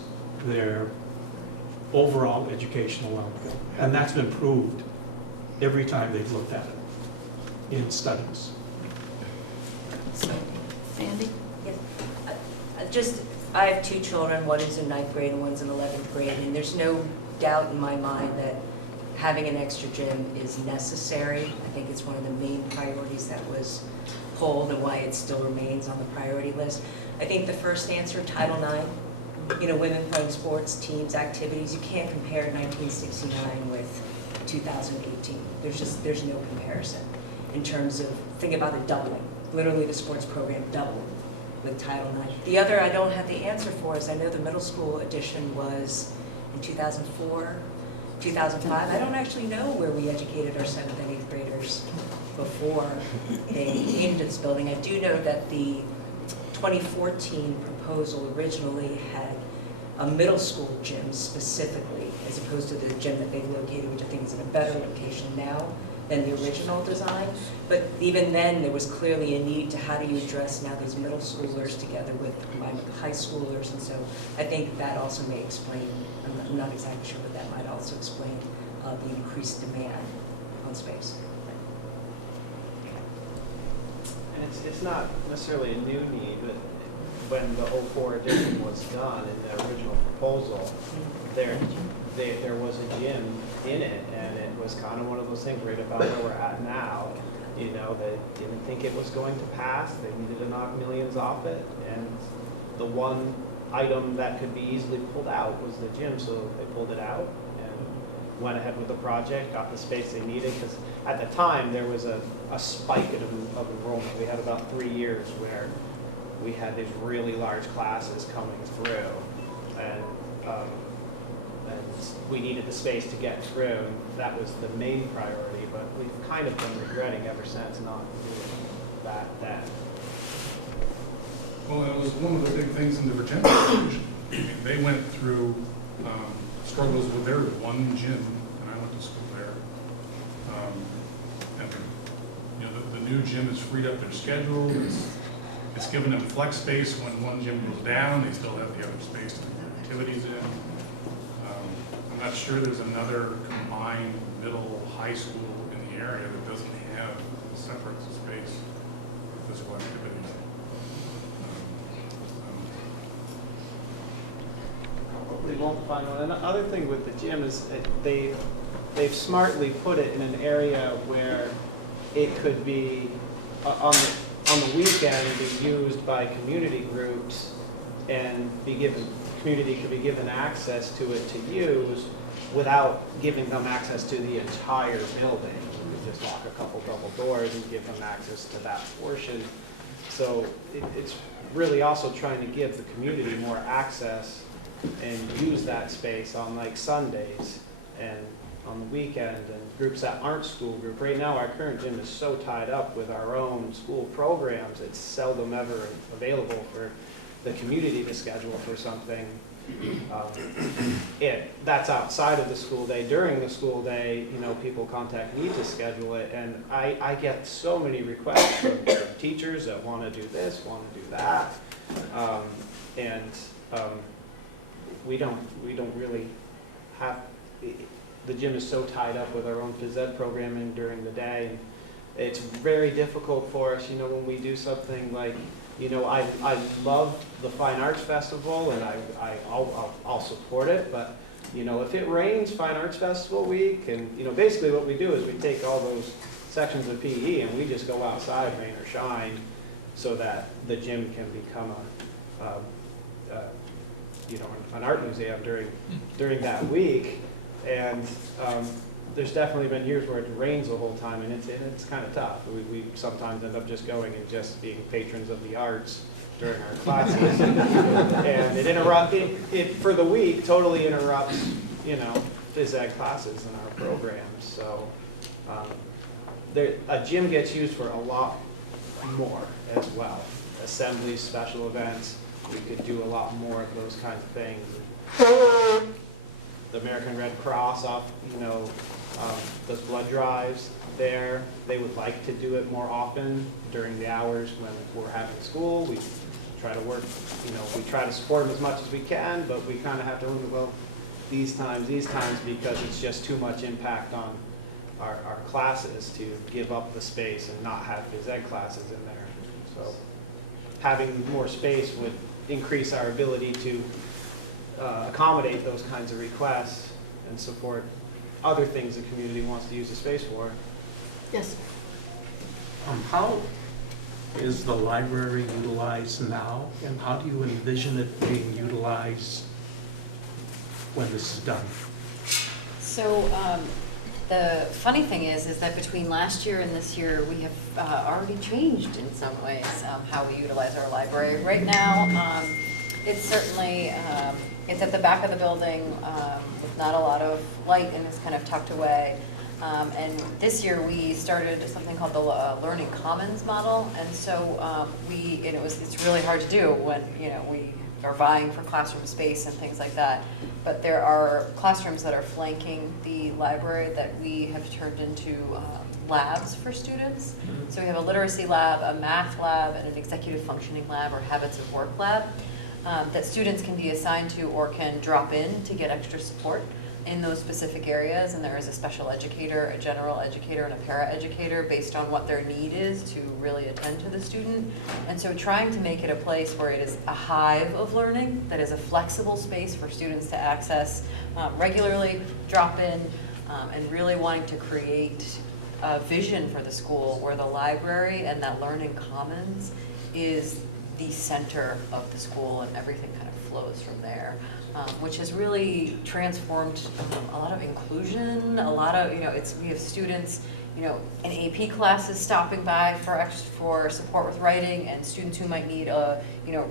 their overall educational outcome. And that's been proved every time they've looked at it in studies. Sandy? Just, I have two children, one is in 9th grade and one's in 11th grade, and there's no doubt in my mind that having an extra gym is necessary. I think it's one of the main priorities that was pulled and why it still remains on the priority list. I think the first answer, Title IX, women playing sports, teams, activities, you can't compare 1969 with 2018. There's no comparison in terms of, think about it doubling. Literally the sports program doubled with Title IX. The other I don't have the answer for is I know the middle school edition was in 2004, 2005. I don't actually know where we educated our 7th and 8th graders before they came to this building. I do know that the 2014 proposal originally had a middle school gym specifically, as opposed to the gym that they've located, which I think is in a better location now than the original design. But even then, there was clearly a need to how do you address now these middle schoolers together with combined with the high schoolers, and so I think that also may explain, I'm not exactly sure, but that might also explain the increased demand on space. And it's not necessarily a new need, but when the 04 edition was done in the original proposal, there was a gym in it, and it was kind of one of those things right about where we're at now. They didn't think it was going to pass. They needed to knock millions off it, and the one item that could be easily pulled out was the gym, so they pulled it out and went ahead with the project, got the space they needed, because at the time there was a spike of enrollment. We had about 3 years where we had these really large classes coming through, and we needed the space to get through, and that was the main priority, but we've kind of been regretting ever since not doing that then. Well, it was one of the big things in the Virginia Revolution. They went through struggles with their one gym, and I went to school there. And the new gym has freed up their schedule. It's given them flex space when one gym goes down. They still have the other space to do their activities in. I'm not sure there's another combined middle high school in the area that doesn't have a separate space for physical activities. Probably won't find one. And the other thing with the gym is they've smartly put it in an area where it could be on the weekend be used by community groups and community could be given access to it to use without giving them access to the entire building. You could just lock a couple double doors and give them access to that portion. So it's really also trying to give the community more access and use that space on like Sundays and on the weekend, and groups that aren't school group. Right now our current gym is so tied up with our own school programs, it's seldom ever available for the community to schedule for something. That's outside of the school day. During the school day, people contact me to schedule it, and I get so many requests from teachers that want to do this, want to do that, we don't really have. The gym is so tied up with our own phys ed programming during the day. It's very difficult for us, when we do something like, I love the Fine Arts Festival and I'll support it, but if it rains Fine Arts Festival week, and basically what we do is we take all those sections of PE and we just go outside, rain or shine, so that the gym can become an art museum during that week. And there's definitely been years where it rains the whole time, and it's kind of tough. We sometimes end up just going and just being patrons of the arts during our classes, and it for the week totally interrupts phys ed classes in our programs. So a gym gets used for a lot more as well. Assemblies, special events, we could do a lot more of those kinds of things. The American Red Cross does blood drives there. They would like to do it more often during the hours when we're having school. We try to work, we try to support them as much as we can, but we kind of have to limit, well, these times, because it's just too much impact on our classes to give up the space and not have phys ed classes in there. So having more space would increase our ability to accommodate those kinds of requests and support other things the community wants to use the space for. Yes. How is the library utilized now, and how do you envision it being utilized when this is done? So the funny thing is that between last year and this year, we have already changed in some ways how we utilize our library. Right now, it's certainly, it's at the back of the building with not a lot of light, and it's kind of tucked away. And this year we started something called the Learning Commons model, and so it's really hard to do when we are vying for classroom space and things like that. But there are classrooms that are flanking the library that we have turned into labs for students. So we have a literacy lab, a math lab, and an executive functioning lab or habits of work lab that students can be assigned to or can drop in to get extra support in those specific areas. And there is a special educator, a general educator, and a para-educator based on what their need is to really attend to the student. And so trying to make it a place where it is a hive of learning, that is a flexible space for students to access regularly, drop in, and really wanting to create a vision for the school where the library and that learning commons is the center of the school and everything kind of flows from there. Which has really transformed a lot of inclusion, a lot of, we have students, in AP classes stopping by for support with writing, and students who might need a,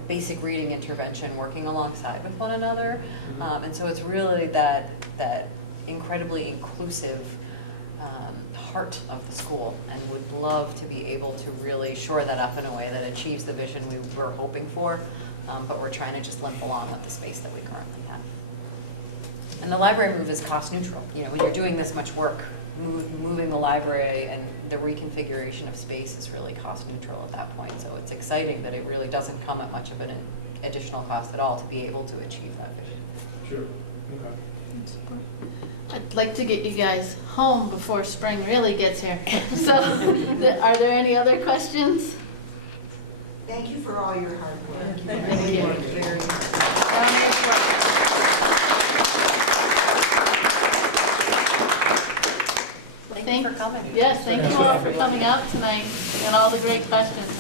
basic reading intervention working alongside with one another. And so it's really that incredibly inclusive heart of the school, and would love to be able to really shore that up in a way that achieves the vision we were hoping for. But we're trying to just limp along with the space that we currently have. And the library move is cost neutral. When you're doing this much work, moving the library and the reconfiguration of space is really cost neutral at that point. So it's exciting that it really doesn't come at much of an additional cost at all to be able to achieve that vision. Sure. Okay. I'd like to get you guys home before spring really gets here. So are there any other questions? Thank you for all your hard work. Thank you. Very much. Thank you for coming. Yes, thank you all for coming out tonight and all the great questions.